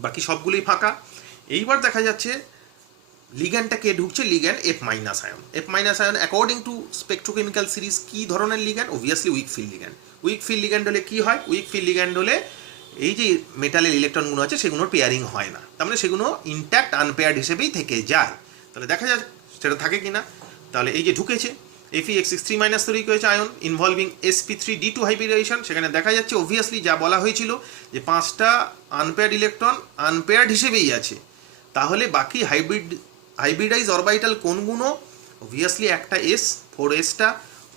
বাকি সবগুলোই ফাঁকা। এইবার দেখা যাচ্ছে লিগ্যান্ডটা কে ঢুকছে, ligand F- ion. F- ion according to spectrochemical series কী ধরনের ligand, obviously weak field ligand. Weak field ligand হলে কী হয়, উইক ফিল্ড লিগ্যান্ড হলে এই যে মেটালের ইলেকট্রনগুলো আছে সেগুলোর পেয়ারিং হয় না, তার মানে সেগুলো ইনট্যাক্ট আনপেয়ার্ড হিসেবেই থেকে যায়। তাহলে দেখা যাক সেটা থাকে কি না। তাহলে এই যে ঢুকেছে Fe(X6 3- তৈরি করেছে আয়ন ইনভলভিং sp3d2 হাইব্রিডাইজেশন, সেখানে দেখা যাচ্ছে অবভিয়াসলি যা বলা হয়েছিল যে 5টা আনপেয়ার্ড ইলেকট্রন আনপেয়ার্ড হিসেবেই আছে, তাহলে বাকি হাইব্রিডাইজ অরবিটাল কোনগুলো? অবভিয়াসলি একটা এস, 4sটা,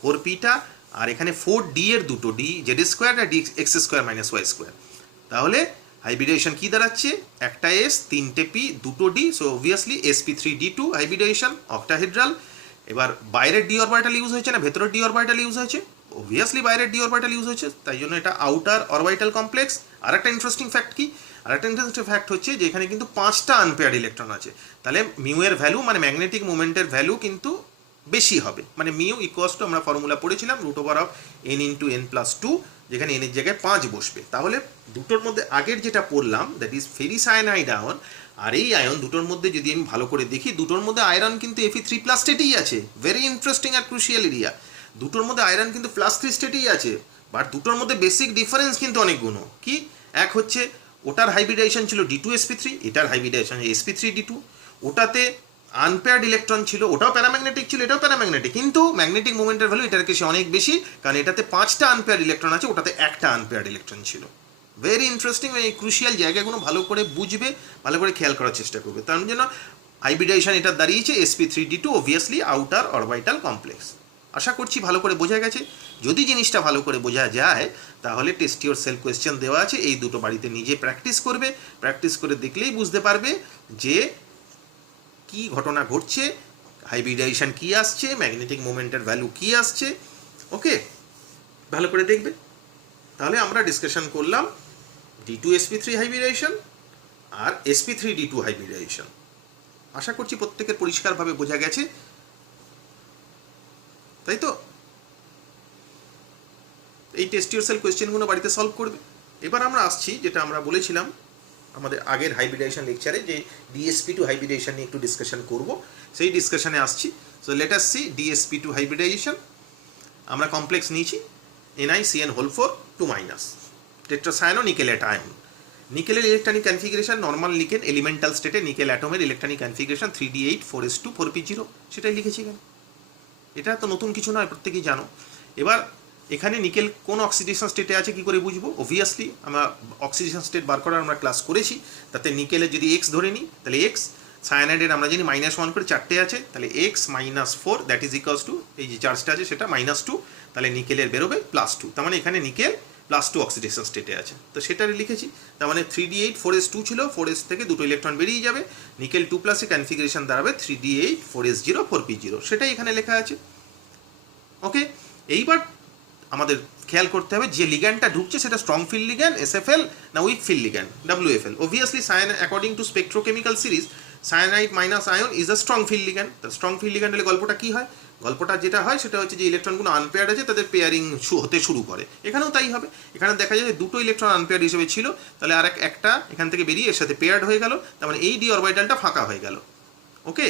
4pটা, আর এখানে 4d এর দুটো, ডি জেড স্কোয়ার আর d x square minus y square. তাহলে হাইব্রিডাইজেশন কি দাঁড়াচ্ছে? একটা এস, 3টে পি, দুটো d, so obviously sp3d2 hybridisation octahedral. এবার বাইরের ডি অরবিটাল ইউজ হয়েছে না ভেতরের ডি অরবিটাল ইউজ হয়েছে? অবভিয়াসলি বাইরের ডি অরবিটাল ইউজ হয়েছে, তাই জন্য এটা আউটার অরবিটাল কমপ্লেক্স। আর একটা ইন্টারেস্টিং ফ্যাক্ট কি? আর একটা ইন্টারেস্টিং ফ্যাক্ট হচ্ছে যে এখানে কিন্তু 5টা আনপেয়ার্ড ইলেকট্রন আছে। তাহলে মিউ এর ভ্যালু মানে ম্যাগনেটিক মোমেন্টের ভ্যালু কিন্তু বেশি হবে। মানে মিউ ইকুয়ালস টু আমরা ফর্মুলা পড়েছিলাম √n × n+2, যেখানে n এর জায়গায় 5 বসবে। তাহলে দুটোর মধ্যে আগের যেটা পড়লাম দ্যাট ইজ ফেরিসায়ানাইড আয়ন, আর এই আয়ন দুটোর মধ্যে যদি আমি ভালো করে দেখি, দুটোর মধ্যে আয়রন কিন্তু Fe3+ স্টেটেই আছে। ভেরি ইন্টারেস্টিং আর ক্রুশিয়াল এরিয়া। দুটোর মধ্যে আয়রন কিন্তু +3 স্টেটেই আছে, বাট দুটোর মধ্যে বেসিক ডিফারেন্স কিন্তু অনেকগুলো। কি? এক হচ্ছে ওটার হাইব্রিডাইজেশন ছিল d2sp3, এটার হাইব্রিডাইজেশন sp3d2। ওটাতে আনপেয়ার্ড ইলেকট্রন ছিল, ওটাও প্যারাম্যাগনেটিক ছিল, এটাও প্যারাম্যাগনেটিক, কিন্তু ম্যাগনেটিক মোমেন্টের ভ্যালু এটার কাছে অনেক বেশি, কারণ এটাতে 5টা আনপেয়ার্ড ইলেকট্রন আছে, ওটাতে একটা আনপেয়ার্ড ইলেকট্রন ছিল। Very interesting. এই ক্রুশিয়াল জায়গাগুলো ভালো করে বুঝবে, ভালো করে খেয়াল করার চেষ্টা করবে। তার জন্য হাইব্রিডাইজেশন এটা দাঁড়িয়েছে sp3d2, obviously outer orbital complex. আশা করছি ভালো করে বোঝা গেছে। যদি জিনিসটা ভালো করে বোঝা যায় তাহলে টেস্ট ইওর সেলফ কোয়েশ্চেন দেওয়া আছে, এই দুটো বাড়িতে নিজে প্র্যাকটিস করবে। প্র্যাকটিস করে দেখলেই বুঝতে পারবে যে কি ঘটনা ঘটছে, হাইব্রিডাইজেশন কি আসছে, ম্যাগনেটিক মোমেন্টের ভ্যালু কি আসছে। ওকে, ভালো করে দেখবে। তাহলে আমরা ডিসকাশন করলাম d2sp3 হাইব্রিডাইজেশন আর sp3d2 হাইব্রিডাইজেশন। আশা করছি প্রত্যেকের পরিষ্কারভাবে বোঝা গেছে, তাই তো? এই টেস্ট ইওরসেলফ কোয়েশ্চেনগুলো বাড়িতে সলভ করবে। এবার আমরা আসছি যেটা আমরা বলেছিলাম আমাদের আগের হাইব্রিডাইজেশন লেকচারে, যে dsp2 হাইব্রিডাইজেশন নিয়ে একটু ডিসকাশন করব, সেই ডিসকাশনে আসছি। So let us see dsp2 hybridisation. আমরা কমপ্লেক্স নিয়েছি NiCN4 2- টেট্রাসায়ানো নিকেলেট আয়ন। নিকেলের electronic configuration normal nickel elemental স্টেটে নিকেল অ্যাটমের electronic configuration 3d8 4s2 4p0, সেটাই লিখেছি এখানে। এটা তো নতুন কিছু নয়, প্রত্যেকেই জানো। এবার এখানে নিকেল কোন অক্সিডেশন স্টেটে আছে কি করে বুঝবো? অবভিয়াসলি আমরা অক্সিডেশন স্টেট বার করার আমরা ক্লাস করেছি। তাতে নিকেলের যদি এক্স ধরে নিই তাহলে এক্স, সায়ানাইডের আমরা জানি -1 করে 4টে আছে, তাহলে x - 4 that is equals two এই যে চার্জটা আছে সেটা -2, তাহলে নিকেলের বেরোবে +2। তার মানে এখানে নিকেল +2 অক্সিডেশন স্টেটে আছে, তো সেটাই লিখেছি। তার মানে 3d8 4s2 ছিল, 4s থেকে দুটো ইলেকট্রন বেরিয়ে যাবে, নিকেল 2+ এ কনফিগারেশন দাঁড়াবে 3d8 4s0 4p0, সেটাই এখানে লেখা আছে। ওকে, এইবার আমাদের খেয়াল করতে হবে যে লিগ্যান্ডটা ঢুকছে সেটা স্ট্রং ফিল্ড লিগ্যান্ড SFL না weak field ligand WFL। Obviously according to spectrochemical series cyanide minus ion is a strong field ligand. Strong field ligand হলে গল্পটা কী হয়? গল্পটা যেটা হয় সেটা হচ্ছে যে ইলেকট্রনগুলো আনপেয়ার্ড আছে, তাদের পেয়ারিং হতে শুরু করে। এখানেও তাই হবে। এখানে দেখা যায় দুটো ইলেকট্রন আনপেয়ার্ড হিসেবে ছিল, তাহলে আর একটা এখান থেকে বেরিয়ে এর সাথে পেয়ার্ড হয়ে গেল, তার মানে এই ডি অরবিটালটা ফাঁকা হয়ে গেল। ওকে,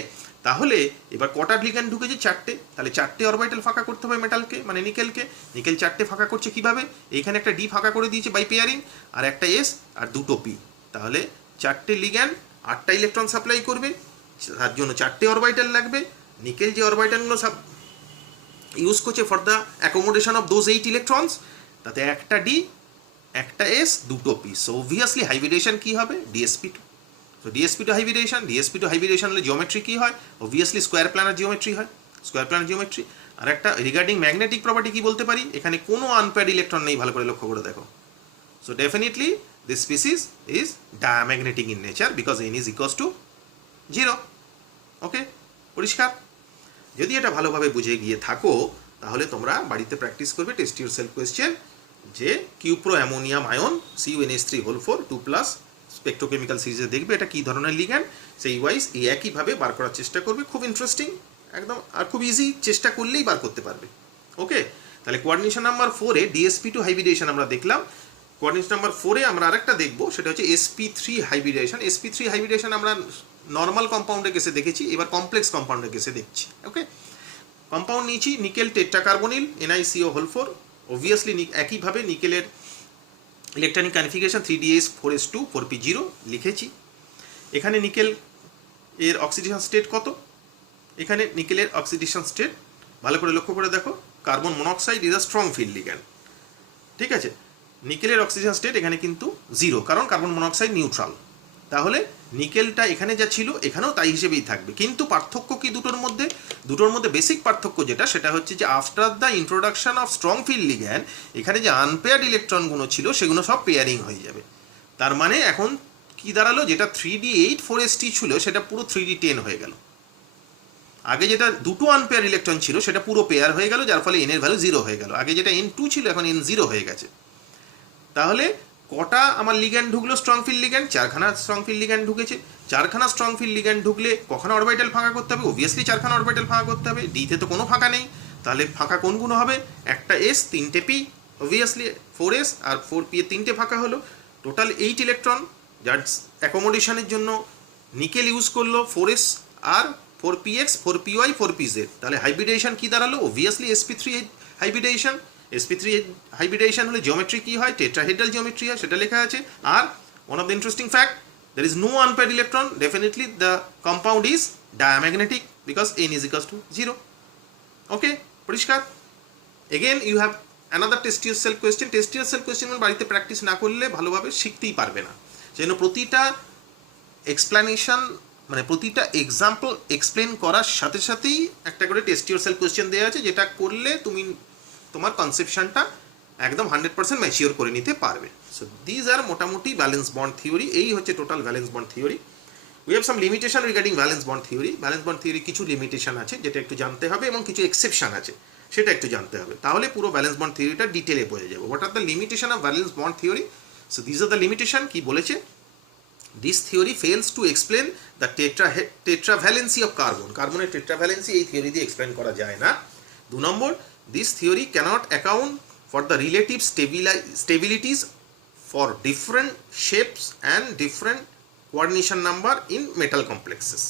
তাহলে এবার কটা লিগ্যান্ড ঢুকেছে? 4টে। তাহলে 4টে অরবিটাল ফাঁকা করতে হবে মেটালকে, মানে নিকেলকে। নিকেল 4টে ফাঁকা করছে কিভাবে? এইখানে একটা ডি ফাঁকা করে দিয়েছে বাই পেয়ারিং, আর একটা এস আর দুটো পি। তাহলে 4টে লিগ্যান্ড 8টা ইলেকট্রন সাপ্লাই করবে, তার জন্য 4টে অরবিটাল লাগবে। নিকেল যে অরবিটালগুলো ইউজ করছে for the accommodation of those 8 electrons, তাতে একটা ডি, একটা এস, দুটো পি। সো অবভিয়াসলি হাইব্রিডেশন কী হবে? dsp2। তো dsp2 হাইব্রিডেশন হলে জিওমেট্রি কী হয়? অবভিয়াসলি স্কোয়ার প্ল্যানার জিওমেট্রি হয়, স্কোয়ার প্ল্যানার জিওমেট্রি। আর একটা রিগার্ডিং ম্যাগনেটিক প্রপার্টি কী বলতে পারি? এখানে কোনো আনপেয়ার্ড ইলেকট্রন নেই, ভালো করে লক্ষ্য করে দেখো। So definitely this species is diamagnetic in nature because n is equals two 0। ওকে, পরিষ্কার? যদি এটা ভালোভাবে বুঝে গিয়ে থাকো তাহলে তোমরা বাড়িতে প্র্যাকটিস করবে টেস্ট ইওর সেলফ কোয়েশ্চেন, যে কিউপ্রো অ্যামোনিয়াম আয়ন CuNH3 4 2+ স্পেকট্রোকেমিক্যাল সিরিজে দেখবে এটা কী ধরনের লিগ্যান্ড, সেই ওয়াইজ এই একইভাবে বার করার চেষ্টা করবে। খুব ইন্টারেস্টিং একদম, আর খুব ইজি, চেষ্টা করলেই বার করতে পারবে। ওকে, তাহলে কোঅর্ডিনেশন নাম্বার 4-এ dsp2 হাইব্রিডেশন আমরা দেখলাম। কোঅর্ডিনেশন নাম্বার 4-এ আমরা আরেকটা দেখবো, সেটা হচ্ছে sp3 হাইব্রিডেশন। sp3 হাইব্রিডেশন আমরা নর্মাল কম্পাউন্ডের কেসে দেখেছি, এবার কমপ্লেক্স কম্পাউন্ডের কেসে দেখছি। ওকে, কম্পাউন্ড নিয়েছি নিকেল টেট্রাকার্বনিল NiCO4। অবভিয়াসলি একইভাবে নিকেলের electronic configuration 3d8 4s2 4p0 লিখেছি। এখানে নিকেল এর অক্সিডেশন স্টেট কত? এখানে নিকেলের অক্সিডেশন স্টেট ভালো করে লক্ষ্য করে দেখো, carbon monoxide is a strong field ligand. ঠিক আছে, নিকেলের অক্সিজেন স্টেট এখানে কিন্তু 0, কারণ কার্বন মনোক্সাইড নিউট্রাল। তাহলে নিকেলটা এখানে যা ছিল এখানেও তাই হিসেবেই থাকবে, কিন্তু পার্থক্য কি দুটোর মধ্যে বেসিক পার্থক্য যেটা সেটা হচ্ছে যে after the introduction of strong field ligand এখানে যে আনপেয়ার্ড ইলেকট্রনগুলো ছিল সেগুলো সব পেয়ারিং হয়ে যাবে। তার মানে এখন কি দাঁড়ালো, যেটা 3d8 4s2 ছিল সেটা পুরো 3d10 হয়ে গেল। আগে যেটা দুটো আনপেয়ার ইলেকট্রন ছিল সেটা পুরো পেয়ার হয়ে গেল, যার ফলে n এর ভ্যালু 0 হয়ে গেল। আগে যেটা n2 ছিল এখন n0 হয়ে গেছে। তাহলে কটা আমার লিগ্যান্ড ঢুকলো স্ট্রং ফিল্ড লিগ্যান্ড? 4খানা স্ট্রং ফিল্ড লিগ্যান্ড ঢুকেছে। 4খানা স্ট্রং ফিল্ড লিগ্যান্ড ঢুকলে কখানা অরবিটাল ফাঁকা করতে হবে? অবভিয়াসলি 4খানা অরবিটাল ফাঁকা করতে হবে। ডিতে তো কোনো ফাঁকা নেই, তাহলে ফাঁকা কোনগুলো হবে? একটা s, 3টে p, অবভিয়াসলি 4s আর 4p এর 3টে ফাঁকা হলো। টোটাল 8 ইলেকট্রন, যার অ্যাকোমোডেশনের জন্য নিকেল ইউজ করলো 4s আর 4px 4py 4pz। তাহলে হাইব্রিডেশন কি দাঁড়ালো? Obviously sp3 হাইব্রিডেশন। sp3 হাইব্রিডেশন হলে জিওমেট্রি কি হয়? টেট্রাহেড্রাল জিওমেট্রি হয়, সেটা লেখা আছে। আর one of the interesting fact, there is no unpaired electron, definitely the compound is diamagnetic because n is equals to 0. Okay, পরিষ্কার? Again you have another test yourself question. Test yourself question মানে বাড়িতে প্র্যাকটিস না করলে ভালোভাবে শিখতেই পারবে না। সেজন্য প্রতিটা এক্সপ্লানেশন মানে প্রতিটা এক্সাম্পল এক্সপ্লেন করার সাথে সাথেই একটা করে টেস্ট ইউরসেলফ কোয়েশ্চেন দেওয়া আছে, যেটা করলে তুমি তোমার কনসেপশনটা একদম 100% ম্যাচিওর করে নিতে পারবে। সো দিজ আর মোটামুটি ব্যালেন্স বন্ড থিওরি। এই হচ্ছে total balance bond theory. We have some limitation regarding balance bond theory. Balance bond theory কিছু লিমিটেশন আছে যেটা একটু জানতে হবে, এবং কিছু এক্সেপশন আছে সেটা একটু জানতে হবে, তাহলে পুরো ব্যালেন্স বন্ড থিওরিটা ডিটেলে বোঝা যাবে। What are the limitation of valence bond theory? So these are the limitation. কি বলেছে? This theory fails to explain the tetravalency of carbon. কার্বনের টেট্রাভ্যালেন্সি এই থিওরি দিয়ে এক্সপ্লেন করা যায় না। 2 নম্বর, this theory cannot account for the relative stabilities for different shapes and different coordination number in metal complexes.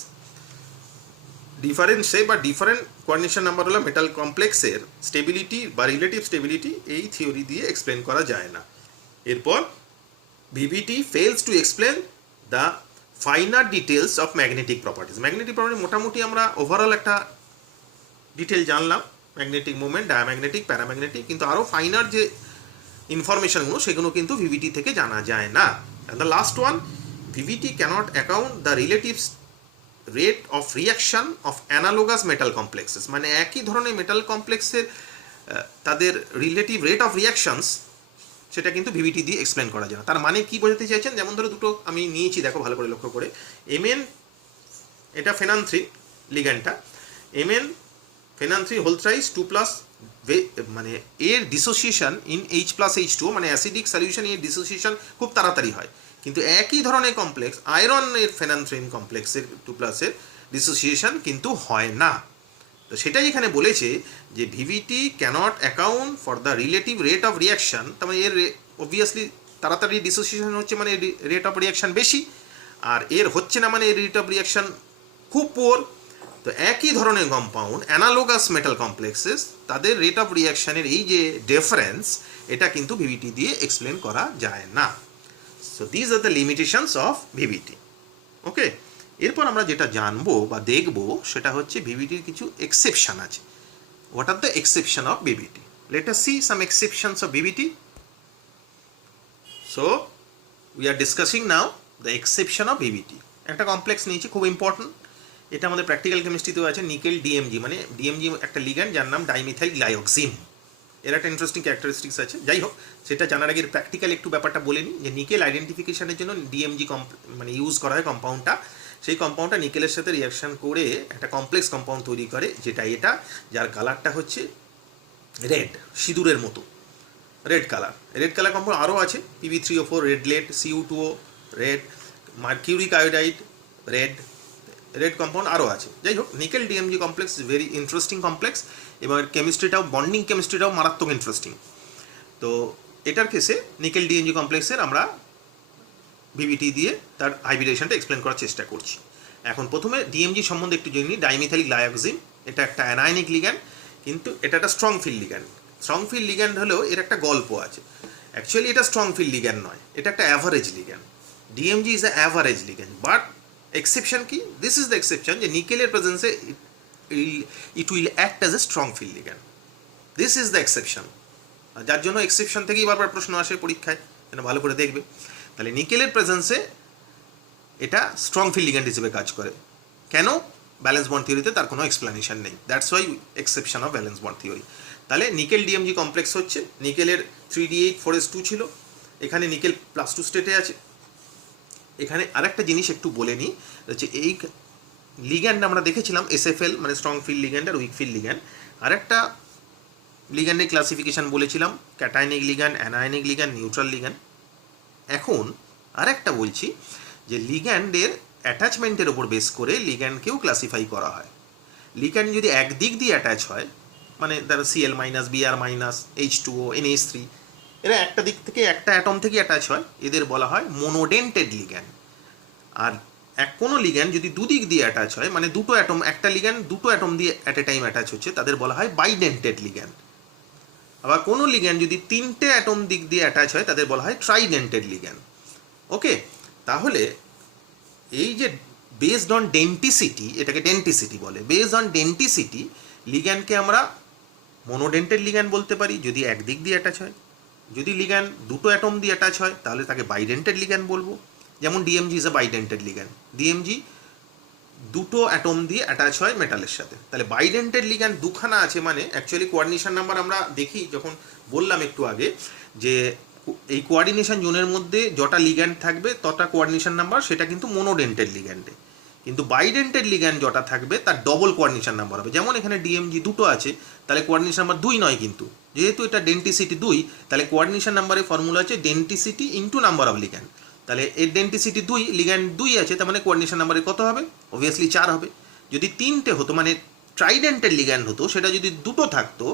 Different shape বা ডিফারেন্ট কোঅর্ডিনেশন নাম্বার হলো মেটাল কমপ্লেক্সের স্টেবিলিটি বা রিলেটিভ স্টেবিলিটি এই থিওরি দিয়ে এক্সপ্লেন করা যায় না। এরপর VBT fails to explain the finer details of magnetic properties. Magnetic property মোটামুটি আমরা ওভারঅল একটা ডিটেল জানলাম, ম্যাগনেটিক মুভমেন্ট, ডায়াম্যাগনেটিক, প্যারাম্যাগনেটিক, কিন্তু আরও ফাইনার যে ইনফরমেশনগুলো সেগুলো কিন্তু ভিভিটি থেকে জানা যায় না। And the last one, VBT cannot account the relative rate of reaction of analogous metal complexes. মানে একই ধরনের মেটাল কমপ্লেক্সের তাদের রিলেটিভ রেট অফ রিয়াকশনস সেটা কিন্তু ভিভিটি দিয়ে এক্সপ্লেন করা যায় না। তার মানে কি বোঝাতে চাইছেন? যেমন ধরো দুটো আমি নিয়েছি, দেখো ভালো করে লক্ষ্য করে। Mn এটা ফেনান 3 লিগ্যান্ডটা, Mn ফেনান 3 হোল থ্রাইস 2+ মানে এর ডিসোসিয়েশন ইন H+H2, মানে অ্যাসিডিক সলিউশন এর ডিসোসিয়েশন খুব তাড়াতাড়ি হয়, কিন্তু একই ধরনের কমপ্লেক্স আয়রনের ফেনান 3 কমপ্লেক্সের 2+ এর ডিসোসিয়েশন কিন্তু হয় না। তো সেটাই এখানে বলেছে যে VBT cannot account for the relative rate of reaction. তার মানে এর অবভিয়াসলি তাড়াতাড়ি ডিসোসিয়েশন হচ্ছে মানে রেট অফ রিয়াকশন বেশি, আর এর হচ্ছে না মানে রেট অফ রিয়াকশন খুব পুয়ার। তো একই ধরনের কম্পাউন্ড অ্যানালোগাস মেটাল কমপ্লেক্সেস তাদের রেট অফ রিয়াকশনের এই যে ডিফারেন্স, এটা কিন্তু ভিভিটি দিয়ে এক্সপ্লেন করা যায় না। So these are the limitations of VBT. ওকে, এরপর আমরা যেটা জানবো বা দেখবো সেটা হচ্ছে ভিভিটির কিছু এক্সেপশন আছে। What are the exception of VVT? Late us see some exceptions of VVT. So we are discussing now the exception of VVT. একটা কমপ্লেক্স নিয়েছি, খুব ইম্পর্টেন্ট, এটা আমাদের প্র্যাকটিক্যাল কেমিস্ট্রিতেও আছে। নিকেল ডিএমজি, মানে ডিএমজি একটা লিগ্যান্ড যার নাম ডাইমিথাইল গ্লাইঅক্সিম। এর একটা ইন্টারেস্টিং ক্যারেক্টারিস্টিক্স আছে। যাই হোক, সেটা জানার আগে প্র্যাকটিক্যাল একটু ব্যাপারটা বলে নিই যে নিকেল আইডেন্টিফিকেশনের জন্য ডিএমজি মানে ইউজ করা হয় কম্পাউন্ডটা। সেই কম্পাউন্ডটা নিকেলের সাথে রিয়াকশন করে একটা কমপ্লেক্স কম্পাউন্ড তৈরি করে, যেটা এটা, যার কালারটা হচ্ছে রেড, সিঁদুরের মতো red colour. Red colour compound আরও আছে, Pb3O4 red lead, Cu2O red, mercuric iodide red, red compound আরও আছে। যাই হোক, nickel DMG complex very interesting complex, এবং কেমিস্ট্রিটাও, বন্ডিং কেমিস্ট্রিটাও মারাত্মক ইন্টারেস্টিং। তো এটার কেসে নিকেল ডিএমজি কমপ্লেক্সের আমরা ভিভিটি দিয়ে তার হাইব্রিডেশনটা এক্সপ্লেন করার চেষ্টা করছি। এখন প্রথমে ডিএমজি সম্বন্ধে একটু জেনে নিই। ডাইমিথাইল গ্লাইঅক্সিম এটা একটা অ্যানায়নিক লিগ্যান্ড, কিন্তু এটা একটা strong field ligand. Strong field ligand হলেও এর একটা গল্প আছে। অ্যাকচুয়ালি এটা স্ট্রং ফিল্ড লিগ্যান্ড নয়, এটা একটা average ligand. DMG is a average ligand, but exception কি? দিস ইজ দ্য এক্সেপশন যে নিকেলের প্রেজেন্সে it will act as a strong field ligand. This is the exception, যার জন্য এক্সেপশন থেকেই বারবার প্রশ্ন আসে পরীক্ষায়, যেন ভালো করে দেখবে। তাহলে নিকেলের প্রেজেন্সে এটা স্ট্রং ফিল্ড লিগ্যান্ড হিসেবে কাজ করে। কেন? ব্যালেন্স বন্ড থিওরিতে তার কোনো এক্সপ্লানেশন নেই, that's why exception of valence bond theory. তাহলে নিকেল ডিএমজি কমপ্লেক্স হচ্ছে, নিকেলের 3d8 4s2 ছিল, এখানে নিকেল +2 স্টেটে আছে। এখানে আরেকটা জিনিস একটু বলে নিই, হচ্ছে এই লিগ্যান্ড আমরা দেখেছিলাম এসএফএল মানে স্ট্রং ফিল্ড লিগ্যান্ড আর উইক ফিল্ড লিগ্যান্ড। আরেকটা লিগ্যান্ডের ক্লাসিফিকেশান বলেছিলাম cationic ligand, anionic ligand, neutral ligand. এখন আরেকটা বলছি যে লিগ্যান্ডের অ্যাটাচমেন্টের ওপর বেস করে লিগ্যান্ডকেও ক্লাসিফাই করা হয়। লিগ্যান্ড যদি একদিক দিয়ে অ্যাটাচ হয়, মানে ধরো Cl-, Br-, H2O, NH3, এরা একটা দিক থেকে একটা অ্যাটম থেকে অ্যাটাচ হয়, এদের বলা হয় মোনোডেন্টেড লিগ্যান্ড। আর কোনো লিগ্যান্ড যদি দুদিক দিয়ে অ্যাটাচ হয়, মানে দুটো অ্যাটম, একটা লিগ্যান্ড দুটো অ্যাটম দিয়ে অ্যাট এ টাইম অ্যাটাচ হচ্ছে, তাদের বলা হয় বাইডেন্টেড লিগ্যান্ড। আবার কোনো লিগ্যান্ড যদি তিনটে অ্যাটম দিক দিয়ে অ্যাটাচ হয়, তাদের বলা হয় ট্রাইডেন্টেড লিগ্যান্ড। ওকে, তাহলে এই যে বেসড অন ডেন্টিসিটি, এটাকে ডেন্টিসিটি বলে, বেসড অন ডেন্টিসিটি লিগ্যান্ডকে আমরা মোনোডেন্টেড লিগ্যান্ড বলতে পারি যদি একদিক দিয়ে অ্যাটাচ হয়। যদি লিগ্যান্ড দুটো অ্যাটম দিয়ে অ্যাটাচ হয় তাহলে তাকে বাইডেন্টেড লিগ্যান্ড বলবো। যেমন DMG is a bidentate ligand, DMG দুটো অ্যাটম দিয়ে অ্যাটাচ হয় মেটালের সাথে। তাহলে বাইডেন্টেড লিগ্যান্ড দুখানা আছে, মানে অ্যাকচুয়ালি কোঅর্ডিনেশন নাম্বার আমরা দেখি, যখন বললাম একটু আগে যে এই কোঅর্ডিনেশন জোনের মধ্যে যটা লিগ্যান্ড থাকবে তটা কোঅর্ডিনেশন নাম্বার, সেটা কিন্তু মোনোডেন্টেড লিগ্যান্ডে। কিন্তু বাইডেন্টেড লিগ্যান্ড যটা থাকবে তার ডবল কোঅর্ডিনেশন নাম্বার হবে। যেমন এখানে ডিএমজি দুটো আছে, তাহলে কোঅর্ডিনেশন নাম্বার 2 নয়, কিন্তু যেহেতু এটা ডেন্টিসিটি 2, তাহলে কোঅর্ডিনেশন নাম্বারের ফর্মুলা হচ্ছে ডেন্টিসিটি ইন্টু নাম্বার অফ লিগ্যান্ড। তাহলে এর ডেন্টিসিটি 2, লিগ্যান্ড 2 আছে, তার মানে কোঅর্ডিনেশন নাম্বারে কত হবে? অবভিয়াসলি 4 হবে। যদি তিনটে হতো, মানে ট্রাইডেন্টেড লিগ্যান্ড হতো, সেটা যদি দুটো থাকতো,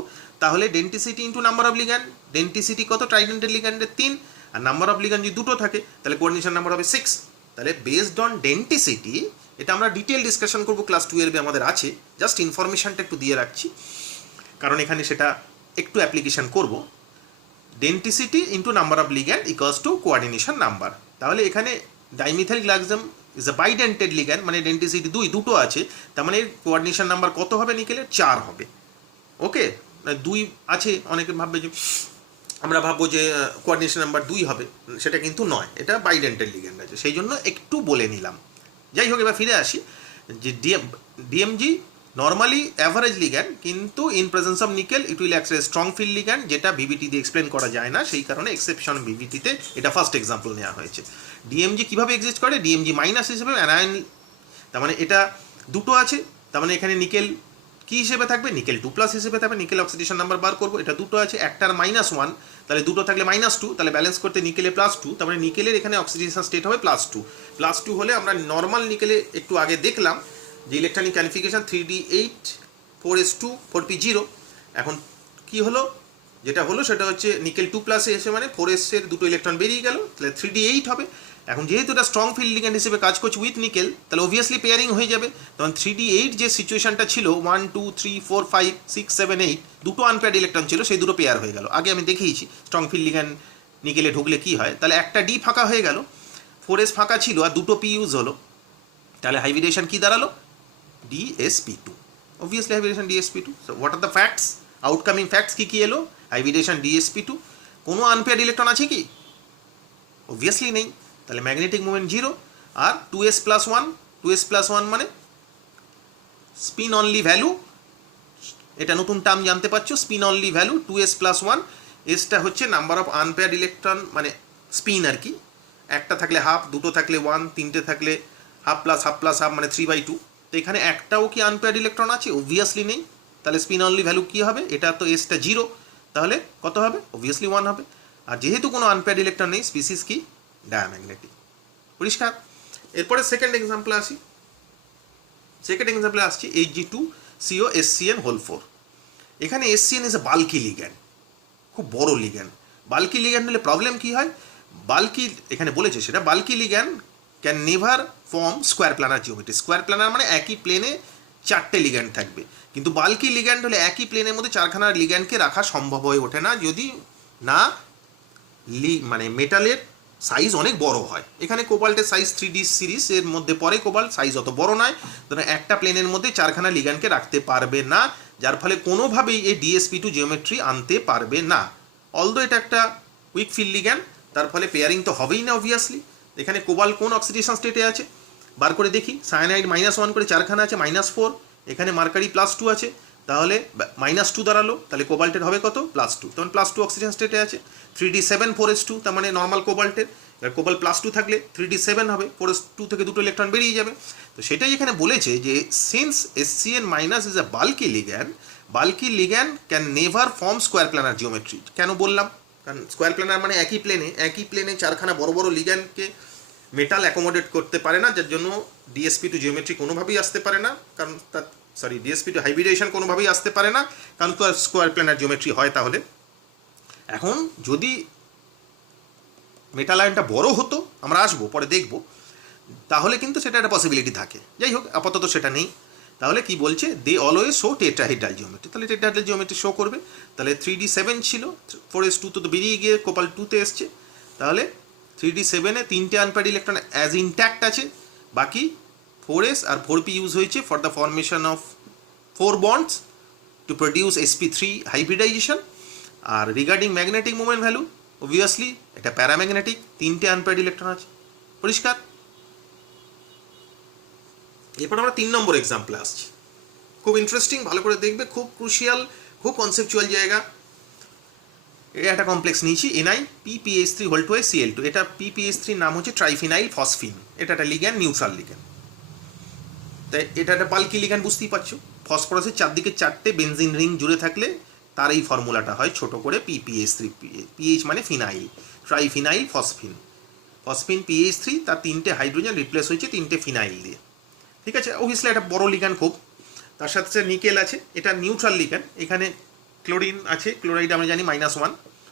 তাহলে ডেন্টিসিটি ইন্টু নাম্বার অফ লিগ্যান্ড, ডেন্টিসিটি কত ট্রাইডেন্টেড লিগ্যান্ডের 3, আর নাম্বার অফ লিগ্যান্ড যদি দুটো থাকে তাহলে কোঅর্ডিনেশন নাম্বার হবে 6। তাহলে বেসড অন ডেন্টিসিটি, এটা আমরা ডিটেল ডিসকাশন করবো ক্লাস 12-এ আমাদের আছে, জাস্ট ইনফরমেশনটা একটু দিয়ে রাখছি কারণ এখানে সেটা একটু অ্যাপ্লিকেশন করব। Denticity into number of ligand equals to coordination number. তাহলে এখানে dimethyl glyoxime is a bidentate ligand, মানে ডেন্টিসিটি 2, দুটো আছে, তার মানে কোঅর্ডিনেশন নাম্বার কত হবে নিকেলের? 4 হবে। ওকে, 2 আছে, অনেকে ভাববে যে আমরা ভাববো যে কোঅর্ডিনেশন নাম্বার 2 হবে, সেটা কিন্তু নয়, এটা বাইডেন্টেড লিগ্যান্ড আছে, সেই জন্য একটু বলে নিলাম। যাই হোক, এবার ফিরে আসি যে ডিএমজি নর্মালি অ্যাভারেজ লিগ্যান্ড, কিন্তু in presence of nickel it will act age strong field ligand, যেটা ভিভিটি দিয়ে এক্সপ্লেন করা যায় না, সেই কারণে এক্সেপশন ভিভিটিতে এটা ফার্স্ট এক্সাম্পল নেওয়া হয়েছে। ডিএমজি কীভাবে এক্সিস্ট করে? ডিএমজি মাইনাস হিসেবে অ্যানায়ন, তার মানে এটা দুটো আছে, তার মানে এখানে নিকেল কী হিসেবে থাকবে? নিকেল 2+ হিসেবে থাকবে। নিকেল অক্সিডেশন নাম্বার বার করবো, এটা দুটো আছে, একটার -1, তাহলে দুটো থাকলে -2, তাহলে ব্যালেন্স করতে নিকেলে +2, তার মানে নিকেলের এখানে অক্সিডেশন স্টেট হবে +2। +2 হলে আমরা নর্মাল নিকেলে একটু আগে দেখলাম যে electronic configuration 3d8 4s2 4p0। এখন কি হলো? যেটা হলো সেটা হচ্ছে নিকেল 2+ এসে মানে 4s-এর দুটো ইলেকট্রন বেরিয়ে গেল, তাহলে 3d8 হবে। এখন যেহেতু এটা স্ট্রং ফিল্ড লিগ্যান্ড হিসেবে কাজ করছে উইথ নিকেল, তাহলে অবভিয়াসলি পেয়ারিং হয়ে যাবে। তখন 3d8 যে সিচুয়েশনটা ছিল 1 2 3 4 5 6 7 8 দুটো আনপেয়ার্ড ইলেকট্রন ছিল, সেই দুটো পেয়ার হয়ে গেল। আগে আমি দেখিয়েছি স্ট্রং ফিল্ড লিগ্যান্ড নিকেলে ঢুকলে কি হয়। তাহলে একটা ডি ফাঁকা হয়ে গেল, 4s ফাঁকা ছিল আর দুটো পি ইউজ হলো, তাহলে হাইব্রিডেশন কি দাঁড়ালো? DsP2। Obviously hybridisation DsP2। So what are the facts? Outcoming facts কি কি এলো? হাইব্রিডেশন DsP2। কোনো আনপেয়ার্ড ইলেকট্রন আছে কি? অবভিয়াসলি নেই, তাহলে ম্যাগনেটিক মুভমেন্ট 0। আর 2s+1, 2s+1 মানে স্পিন অনলি ভ্যালু, এটা নতুন টার্ম জানতে পারছো, স্পিন অনলি ভ্যালু 2s+1। এসটা হচ্ছে নাম্বার অফ আনপেয়ার্ড ইলেকট্রন, মানে স্পিন আর কি, একটা থাকলে হাফ, দুটো থাকলে 1, তিনটে থাকলে half plus half plus half, মানে 3/2। তো এখানে একটাও কি আনপেয়ার্ড ইলেকট্রন আছে? অবভিয়াসলি নেই, তাহলে স্পিন অনলি ভ্যালু কী হবে? এটা তো এসটা 0, তাহলে কত হবে? অবভিয়াসলি 1 হবে। আর যেহেতু কোনো আনপেয়ার্ড ইলেকট্রন নেই, স্পিসিস কি? ডায়াম্যাগনেটিক। পরিষ্কার? এরপরে সেকেন্ড এক্সাম্পলে আসি। সেকেন্ড এক্সাম্পলে আসছি Hg2COSCN4। এখানে SCN is a bulky ligand, খুব বড় লিগ্যান্ড। বাল্কি লিগ্যান্ড হলে প্রবলেম কী হয়? বাল্কি এখানে বলেছে সেটা, bulky ligand can never form square planar geometry. Square planar মানে একই প্লেনে 4টে লিগ্যান্ড থাকবে, কিন্তু বাল্কি লিগ্যান্ড হলে একই প্লেনের মধ্যে 4খানা লিগ্যান্ডকে রাখা সম্ভব হয়ে ওঠে না, যদি না মানে মেটালের সাইজ অনেক বড় হয়। এখানে কোবাল্টের সাইজ 3D সিরিজ এর মধ্যে পড়ে, কোবাল্ট সাইজ অত বড় নয়, ধরুন একটা প্লেনের মধ্যে 4খানা লিগ্যান্ডকে রাখতে পারবে না, যার ফলে কোনোভাবেই এই DsP2 জিওমেট্রি আনতে পারবে না। অলদো এটা একটা উইক ফিল্ড লিগ্যান্ড, তার ফলে পেয়ারিং তো হবেই না অবভিয়াসলি। এখানে কোবাল্ট কোন অক্সিডেশন স্টেটে আছে? বার করে দেখি, সায়ানাইড -1 করে 4খানা আছে, -4, এখানে মার্কারি +2 আছে, তাহলে -2 দাঁড়ালো, তাহলে কোবাল্টের হবে কত? +2, তখন +2 অক্সিজেন স্টেটে আছে। 3d7 4s2, তার মানে নর্মাল কোবাল্টের, এবার কোবাল্ট +2 থাকলে 3d7 হবে, 4s2 থেকে দুটো ইলেকট্রন বেরিয়ে যাবে। তো সেটাই এখানে বলেছে যে since SCN- is a bulky ligand can never form square planar geometry. কেন বললাম? কারণ স্কোয়ার প্ল্যানার মানে একই প্লেনে 4খানা বড় বড় লিগ্যান্ডকে মেটাল অ্যাকোমোডেট করতে পারে না, যার জন্য DsP2 জিওমেট্রি কোনোভাবেই আসতে পারে না, কারণ তার DsP2 হাইব্রিডেশন কোনোভাবেই আসতে পারে না, কারণ তো স্কোয়ার প্ল্যানার জিওমেট্রি হয়। তাহলে এখন যদি মেটাল আয়নটা বড় হতো, আমরা আসবো পরে দেখব, তাহলে কিন্তু সেটা একটা পসিবিলিটি থাকে। যাই হোক, আপাতত সেটা নেই। তাহলে কি বলছে? They always show tetrahedral geometry. তাহলে টেট্রাহেড্রাল জিওমেট্রি শো করবে। তাহলে 3d7 ছিল, 4s2 তো বেরিয়ে গিয়ে কোপাল 2তে এসছে, তাহলে 3d7-এ 3টে আনপেয়ার্ড ইলেকট্রন অ্যাজ ইনট্যাক্ট আছে, বাকি 4s আর 4p ইউজ হয়েছে for the formation of 4 bonds to produce sp3 hybridisation. আর regarding magnetic moment value, obviously এটা প্যারাম্যাগনেটিক, 3টে আনপেয়ার্ড ইলেকট্রন আছে, পরিষ্কার। এরপর আমরা 3 নম্বর এক্সাম্পলে আসছি। খুব ইন্টারেস্টিং, ভালো করে দেখবে, খুব ক্রুশিয়াল, খুব কনসেপচুয়াল জায়গা। এটা একটা কমপ্লেক্স নিয়েছি, NiPPH3 2Cl2। এটা PPH3 নাম হচ্ছে ট্রাইফিনাইল ফসফিন। এটা একটা লিগ্যান্ড, নিউট্রাল লিগ্যান্ড। তাই এটা একটা বাল্কি লিগ্যান্ড, বুঝতেই পারছো। ফসফরাসের চারদিকে 4টে বেনজিন রিং জুড়ে থাকলে তার এই ফর্মুলাটা হয় ছোট করে PPH3। PH মানে ফিনাইল, ট্রাইফিনাইল ফসফিন। ফসফিন PH3, তার 3টে হাইড্রোজেন রিপ্লেস হয়েছে 3টে ফিনাইল দিয়ে। ঠিক আছে, অবভিয়াসলি একটা বড় লিগ্যান্ড খুব। তার সাথে সাথে নিকেল আছে, এটা নিউট্রাল লিগ্যান্ড। এখানে ক্লোরিন আছে, ক্লোরাইড আমরা জানি -1,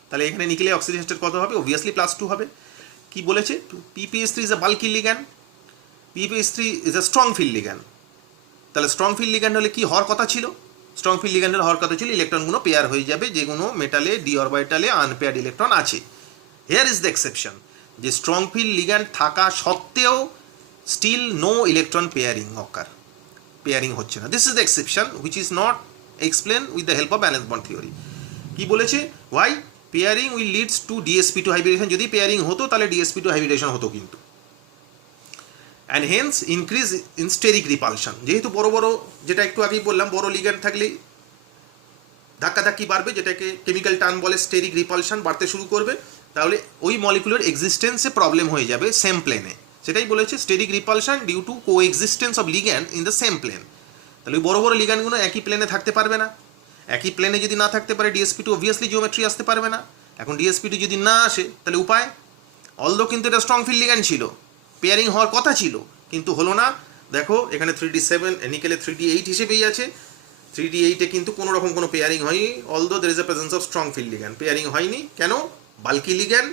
তাহলে এখানে নিকেলে অক্সিজেন স্টেট কত হবে? অবভিয়াসলি +2 হবে। কি বলেছে? PPH3 is a bulky ligand, PPH3 is a strong field ligand. তাহলে স্ট্রং ফিল্ড লিগ্যান্ড হলে কি হওয়ার কথা ছিল? স্ট্রং ফিল্ড লিগ্যান্ডের হওয়ার কথা ছিল ইলেকট্রনগুলো পেয়ার হয়ে যাবে, যেগুলো মেটালে ডি অরবিটালে আনপেয়ার্ড ইলেকট্রন আছে। হেয়ার ইজ দ্য এক্সেপশন, যে স্ট্রং ফিল্ড লিগ্যান্ড থাকা সত্ত্বেও স্টিল নো ইলেকট্রন পেয়ারিং হচ্ছে না। This is the exception which is not explain with the help of valence bond theory. কি বলেছে? Why pairing will leads to DsP2 hybridisation. যদি পেয়ারিং হতো তাহলে DsP2 হাইব্রিডেশন হতো কিন্তু। And hence increase in steric repulsion. যেহেতু বড় বড়, যেটা একটু আগেই বললাম, বড় লিগ্যান্ড থাকলে ধাক্কাধাক্কি বাড়বে, যেটাকে কেমিক্যাল টার্ম বলে স্টেরিক রিপালশন, বাড়তে শুরু করবে। তাহলে ওই মলিকুলার এক্সিস্টেন্সে প্রবলেম হয়ে যাবে সেম প্লেনে। সেটাই বলেছে, steric repulsion due to coexistence of ligand in the same plane. তাহলে ওই বড় বড় লিগ্যান্ডগুলো একই প্লেনে থাকতে পারবে না। একই প্লেনে যদি না থাকতে পারে, DsP2 অবভিয়াসলি জিওমেট্রি আসতে পারবে না। এখন DsP2 যদি না আসে, তাহলে উপায়? অলদো কিন্তু এটা স্ট্রং ফিল্ড লিগ্যান্ড ছিল, পেয়ারিং হওয়ার কথা ছিল, কিন্তু হলো না। দেখো এখানে 3d7, নিকেলে 3d8 হিসেবেই আছে। 3d8-এ কিন্তু কোনো রকম কোনো পেয়ারিং হয়নি, although there is a presence of strong field ligand. Pairing হয়নি কেন? Bulky ligand.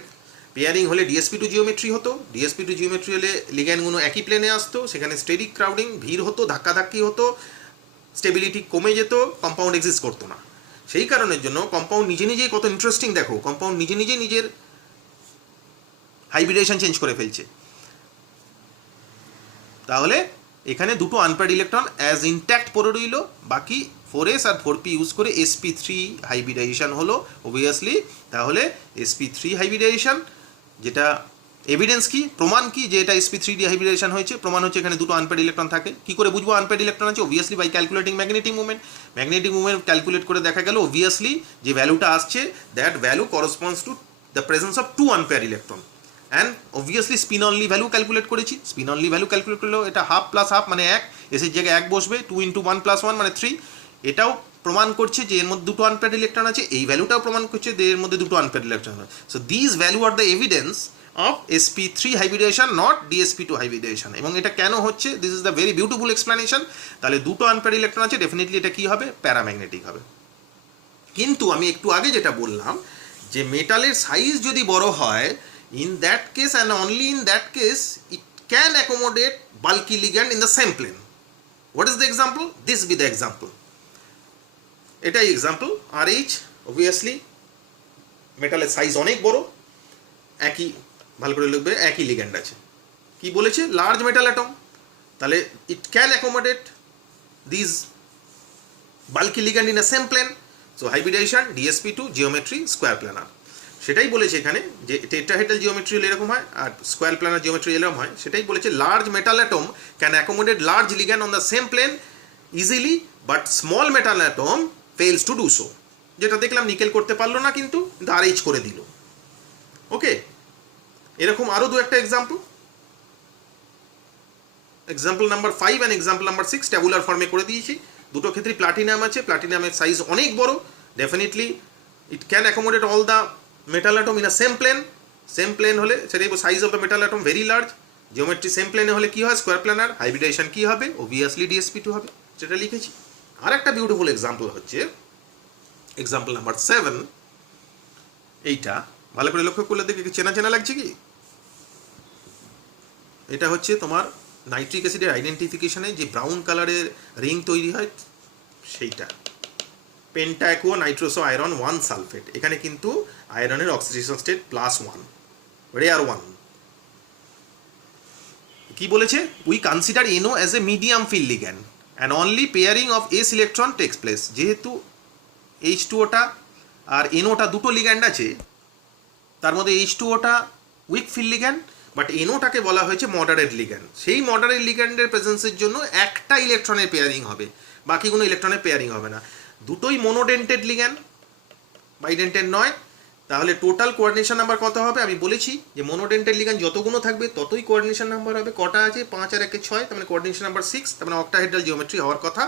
পেয়ারিং হলে DsP2 জিওমেট্রি হতো, DsP2 জিওমেট্রি হলে লিগ্যান্ডগুলো একই প্লেনে আসতো, সেখানে স্টেরিক ক্রাউডিং, ভিড় হতো, ধাক্কাধাক্কি হতো, স্টেবিলিটি কমে যেত, কম্পাউন্ড এক্সিস্ট করতো না। সেই কারণের জন্য কম্পাউন্ড নিজে নিজেই, কত ইন্টারেস্টিং দেখো, কম্পাউন্ড নিজে নিজের হাইব্রিডেশন চেঞ্জ করে ফেলছে। তাহলে এখানে দুটো আনপেয়ার্ড ইলেকট্রন অ্যাজ ইনট্যাক্ট পড়ে রইল, বাকি 4s আর 4p ইউজ করে sp3 হাইব্রিডাইজেশন হলো অবভিয়াসলি। তাহলে sp3 হাইব্রিডাইজেশন, যেটা এভিডেন্স কি, প্রমাণ কি যে এটা sp3d হাইব্রিডাইজেশন হয়েছে? প্রমাণ হচ্ছে এখানে দুটো আনপেয়ার্ড ইলেকট্রন থাকে। কি করে বুঝবো আনপেয়ার্ড ইলেকট্রন আছে? Obviously by calculating magnetic movement. Magnetic movement calculate করে দেখা গেল অবভিয়াসলি যে ভ্যালুটা আসছে, that value corresponds to the presence of 2 unpaired electron. And obviously spin only value calculate করেছি। স্পিন অনলি ভ্যালু ক্যালকুলেট করলেও এটা হাফ প্লাস হাফ মানে 1, এসের জায়গায় 1 বসবে, 2 × 1 + 1 মানে 3। এটাও প্রমাণ করছে যে এর মধ্যে দুটো আনপেয়ার্ড ইলেকট্রন আছে, এই ভ্যালুটাও প্রমাণ করছে যে এর মধ্যে দুটো আনপেয়ার্ড ইলেকট্রন আছে। So this value R the evidence of sp3 hybridization, not DsP2 hybridization। এবং এটা কেন হচ্ছে, this is the very beautiful explanation. তাহলে দুটো আনপেয়ার্ড ইলেকট্রন আছে, ডেফিনেটলি এটা কি হবে? প্যারাম্যাগনেটিক হবে। কিন্তু আমি একটু আগে যেটা বললাম যে মেটালের সাইজ যদি বড় হয়, in that case and only in that case it can accommodate bulky ligand in the same plane. What is the example? This be the example. এটাই এক্সাম্পল। RH obviously মেটালের সাইজ অনেক বড়, একই, ভালো করে লিখবে, একই লিগ্যান্ড আছে। কি বলেছে? Large metal atom. তাহলে it can accommodate this bulky ligand in a same plane. So hybridisation DsP2 geometry square planar. সেটাই বলেছে এখানে যে টেট্রাহেড্রাল জিওমেট্রি এরকম হয় আর স্কোয়ার প্ল্যানার জিওমেট্রি এরকম হয়, সেটাই বলেছে large metal atom can accommodate large ligand on the same plane easily but small metal atom fails to do so. যেটা দেখলাম নিকেল করতে পারলো না, কিন্তু আরএইচ করে দিল। ওকে, এরকম আরও দু একটা example, example number 5 and example number 6 tabular ফর্মে করে দিয়েছি। দুটো ক্ষেত্রেই প্লাটিনাম আছে, প্লাটিনামের সাইজ অনেক বড়, definitely it can accommodate all the metal atom in a same plane হলে সেটাই size of the metal atom very large. Geometry same প্লেনে হলে কি হয়, স্কোয়ার প্ল্যানার। হাইব্রিডাইজেশন কি হবে, অবভিয়াসলি DsP2 হবে, সেটা লিখেছি। আর একটা বিউটিফুল এক্সাম্পল হচ্ছে এক্সাম্পল নাম্বার 7। এইটা ভালো করে লক্ষ্য করলে দেখে চেনা চেনা লাগছে কি? এটা হচ্ছে তোমার নাইট্রিক অ্যাসিডের আইডেন্টিফিকেশনে যে ব্রাউন কালারের রিং তৈরি হয় সেইটা, পেন্টাঅ্যাকুয়া নাইট্রোসো আয়রন 1 সালফেট। এখানে কিন্তু আয়রনের অক্সিডেশন স্টেট +1, রেয়ার 1। কি বলেছে, we consider NO as a medium field ligand and only pairing of s electron takes place. যেহেতু H2Oটা আর NOটা দুটো লিগ্যান্ড আছে, তার মধ্যে H2Oটা উইক ফিল লিগ্যান্ড, বাট NOটাকে বলা হয়েছে মডারেট লিগ্যান্ড। সেই মডারেট লিগ্যান্ডের প্রেজেন্সের জন্য একটা ইলেকট্রনের পেয়ারিং হবে, বাকি কোনো ইলেকট্রনের পেয়ারিং হবে না। দুটোই মোনোডেন্টেড লিগ্যান্ড, বাইডেন্টেড নয়। তাহলে টোটাল কোঅর্ডিনেশন নাম্বার কত হবে? আমি বলেছি যে মোনোডেন্টেড লিগ্যান্ড যতগুলো থাকবে ততই কোঅর্ডিনেশন নাম্বার হবে। কটা আছে? 5 আর 1 6, তার মানে কোঅর্ডিনেশন নাম্বার 6, তার মানে অক্টাহেড্রাল জিওমেট্রি হওয়ার কথা।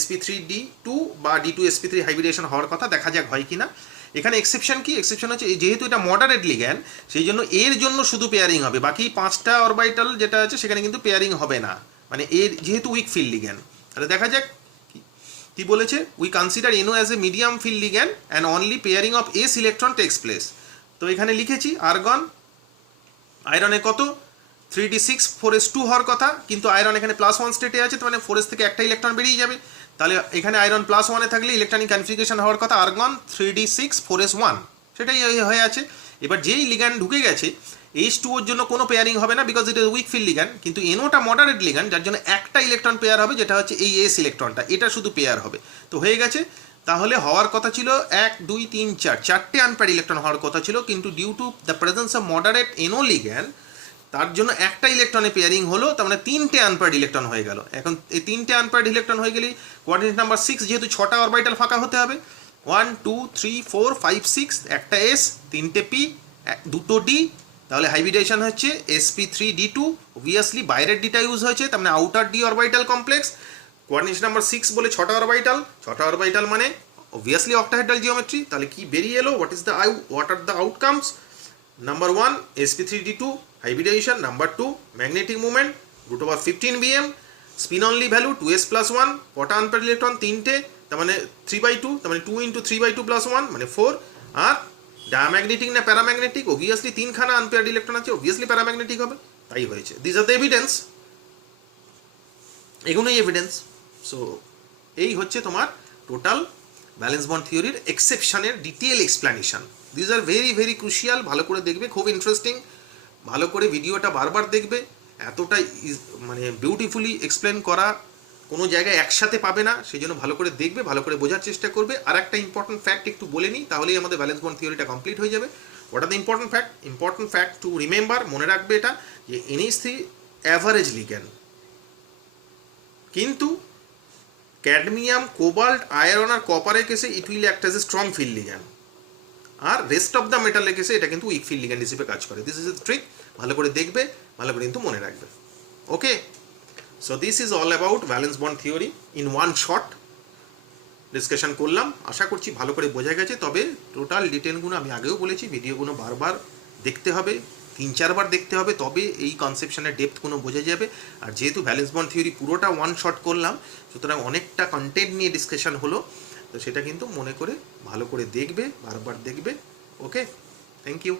sp3d2 বা d2sp3 হাইব্রিডেশন হওয়ার কথা, দেখা যাক হয় কিনা। এখানে এক্সেপশন কি? এক্সেপশন হচ্ছে যেহেতু এটা মডারেট লিগ্যান্ড, সেই জন্য এর জন্য শুধু পেয়ারিং হবে, বাকি 5টা অরবিটাল যেটা আছে সেখানে কিন্তু পেয়ারিং হবে না, মানে এর যেহেতু উইক ফিল লিগ্যান্ড। তাহলে দেখা যাক কি বলেছে। We consider NO as a medium field ligand and only pairing of s electron takes place. তো এখানে লিখেছি আর্গন, আয়রনে কত 3d6 4s2 হওয়ার কথা, কিন্তু আয়রন এখানে +1 স্টেটে আছে, তো মানে 4s থেকে একটা ইলেকট্রন বেরিয়ে যাবে। তাহলে এখানে আয়রন +1 থাকলে ইলেকট্রনিক কনফিগারেশন হওয়ার কথা আর্গন 3d6 4s1, সেটাই হয়ে আছে। এবার যেই লিগ্যান্ড ঢুকে গেছে H2ওর জন্য কোনো পেয়ারিং হবে না, because it is weak field ligand, কিন্তু NOটা মডারেট লিগ্যান্ড, যার জন্য একটা ইলেকট্রন পেয়ার হবে, যেটা হচ্ছে এই এস ইলেকট্রনটা, এটা শুধু পেয়ার হবে। তো হয়ে গেছে। তাহলে হওয়ার কথা ছিল 1 2 3 4, 4টে আনপেয়ার ইলেকট্রন হওয়ার কথা ছিল, কিন্তু due to the presence of moderate NO ligand তার জন্য একটা ইলেকট্রনে পেয়ারিং হলো, তার মানে 3টে আনপেয়ার্ড ইলেকট্রন হয়ে গেল। এখন এই 3টে আনপেয়ার্ড ইলেকট্রন হয়ে গেলে কোঅর্ডিনেট নাম্বার 6, যেহেতু 6টা অরবিটাল ফাঁকা হতে হবে, 1 2 3 4 5 6, একটা S, 3টে P, 2টো D, তাহলে হাইব্রিডেশন হচ্ছে sp3d2। অবভিয়াসলি বাইরের ডিটা ইউজ হয়েছে, তার মানে outer D orbital complex. Coordination number 6 বলে 6টা অরবিটাল মানে অবভিয়াসলি অক্টাহেড্রাল জিওমেট্রি। তাহলে কি বেরিয়ে এলো, what are the outcomes? Number 1 sp3d2 hybridization, number 2 magnetic movement √15 bm, spin only value 2s+1, কটা আনপেয়ার্ড ইলেকট্রন 3টে, তার মানে 3/2, তার মানে 2 × 3/2 + 1 মানে 4। আর ডায়াম্যাগনেটিক না প্যারাম্যাগনেটিক? অবভিয়াসলি 3খানা আনপেয়ার্ড ইলেকট্রন আছে, অবভিয়াসলি প্যারাম্যাগনেটিক হবে, তাই হয়েছে। দিস আর দ্য এভিডেন্স, এগুলোই এভিডেন্স। সো এই হচ্ছে তোমার টোটাল ভ্যালেন্স বন্ড থিওরির এক্সেপশনের detail explanation. This are very very crucial, ভালো করে দেখবে, খুব ইন্টারেস্টিং, ভালো করে ভিডিওটা বারবার দেখবে। এতটা মানে বিউটিফুলি এক্সপ্লেন করা কোনো জায়গায় একসাথে পাবে না, সেই জন্য ভালো করে দেখবে, ভালো করে বোঝার চেষ্টা করবে। আর একটা ইম্পর্টেন্ট ফ্যাক্ট একটু বলে নিই, তাহলেই আমাদের ভ্যালেন্স বন্ড থিওরিটা কমপ্লিট হয়ে যাবে। What are the important fact to remember, মনে রাখবে এটা, যে NH3 অ্যাভারেজ লিগ্যান্ড, কিন্তু ক্যাডমিয়াম, কোবাল্ট, আয়রন আর কপারের কেসে it will act as a strong field ligand, আর রেস্ট অফ দ্য মেটালের কেসে এটা কিন্তু উইক ফিল লিগ্যান্ড হিসেবে কাজ করে। দিস ইজ এ ট্রিক, ভালো করে দেখবে, ভালো করে কিন্তু মনে রাখবে। Okay, so this is all about valence bond theory in one short discussion করলাম। আশা করছি ভালো করে বোঝা গেছে। তবে টোটাল ডিটেলগুলো আমি আগেও বলেছি, ভিডিওগুলো বারবার দেখতে হবে, 3-4 বার দেখতে হবে, তবে এই কনসেপশনের ডেপথগুলো বোঝা যাবে। আর যেহেতু ভ্যালেন্স বন্ড থিওরি পুরোটা ওয়ান শট করলাম, সুতরাং অনেকটা কন্টেন্ট নিয়ে ডিসকাশন হলো, তো সেটা কিন্তু মনে করে ভালো করে দেখবে, বারবার দেখবে। ওকে, থ্যাংক ইউ।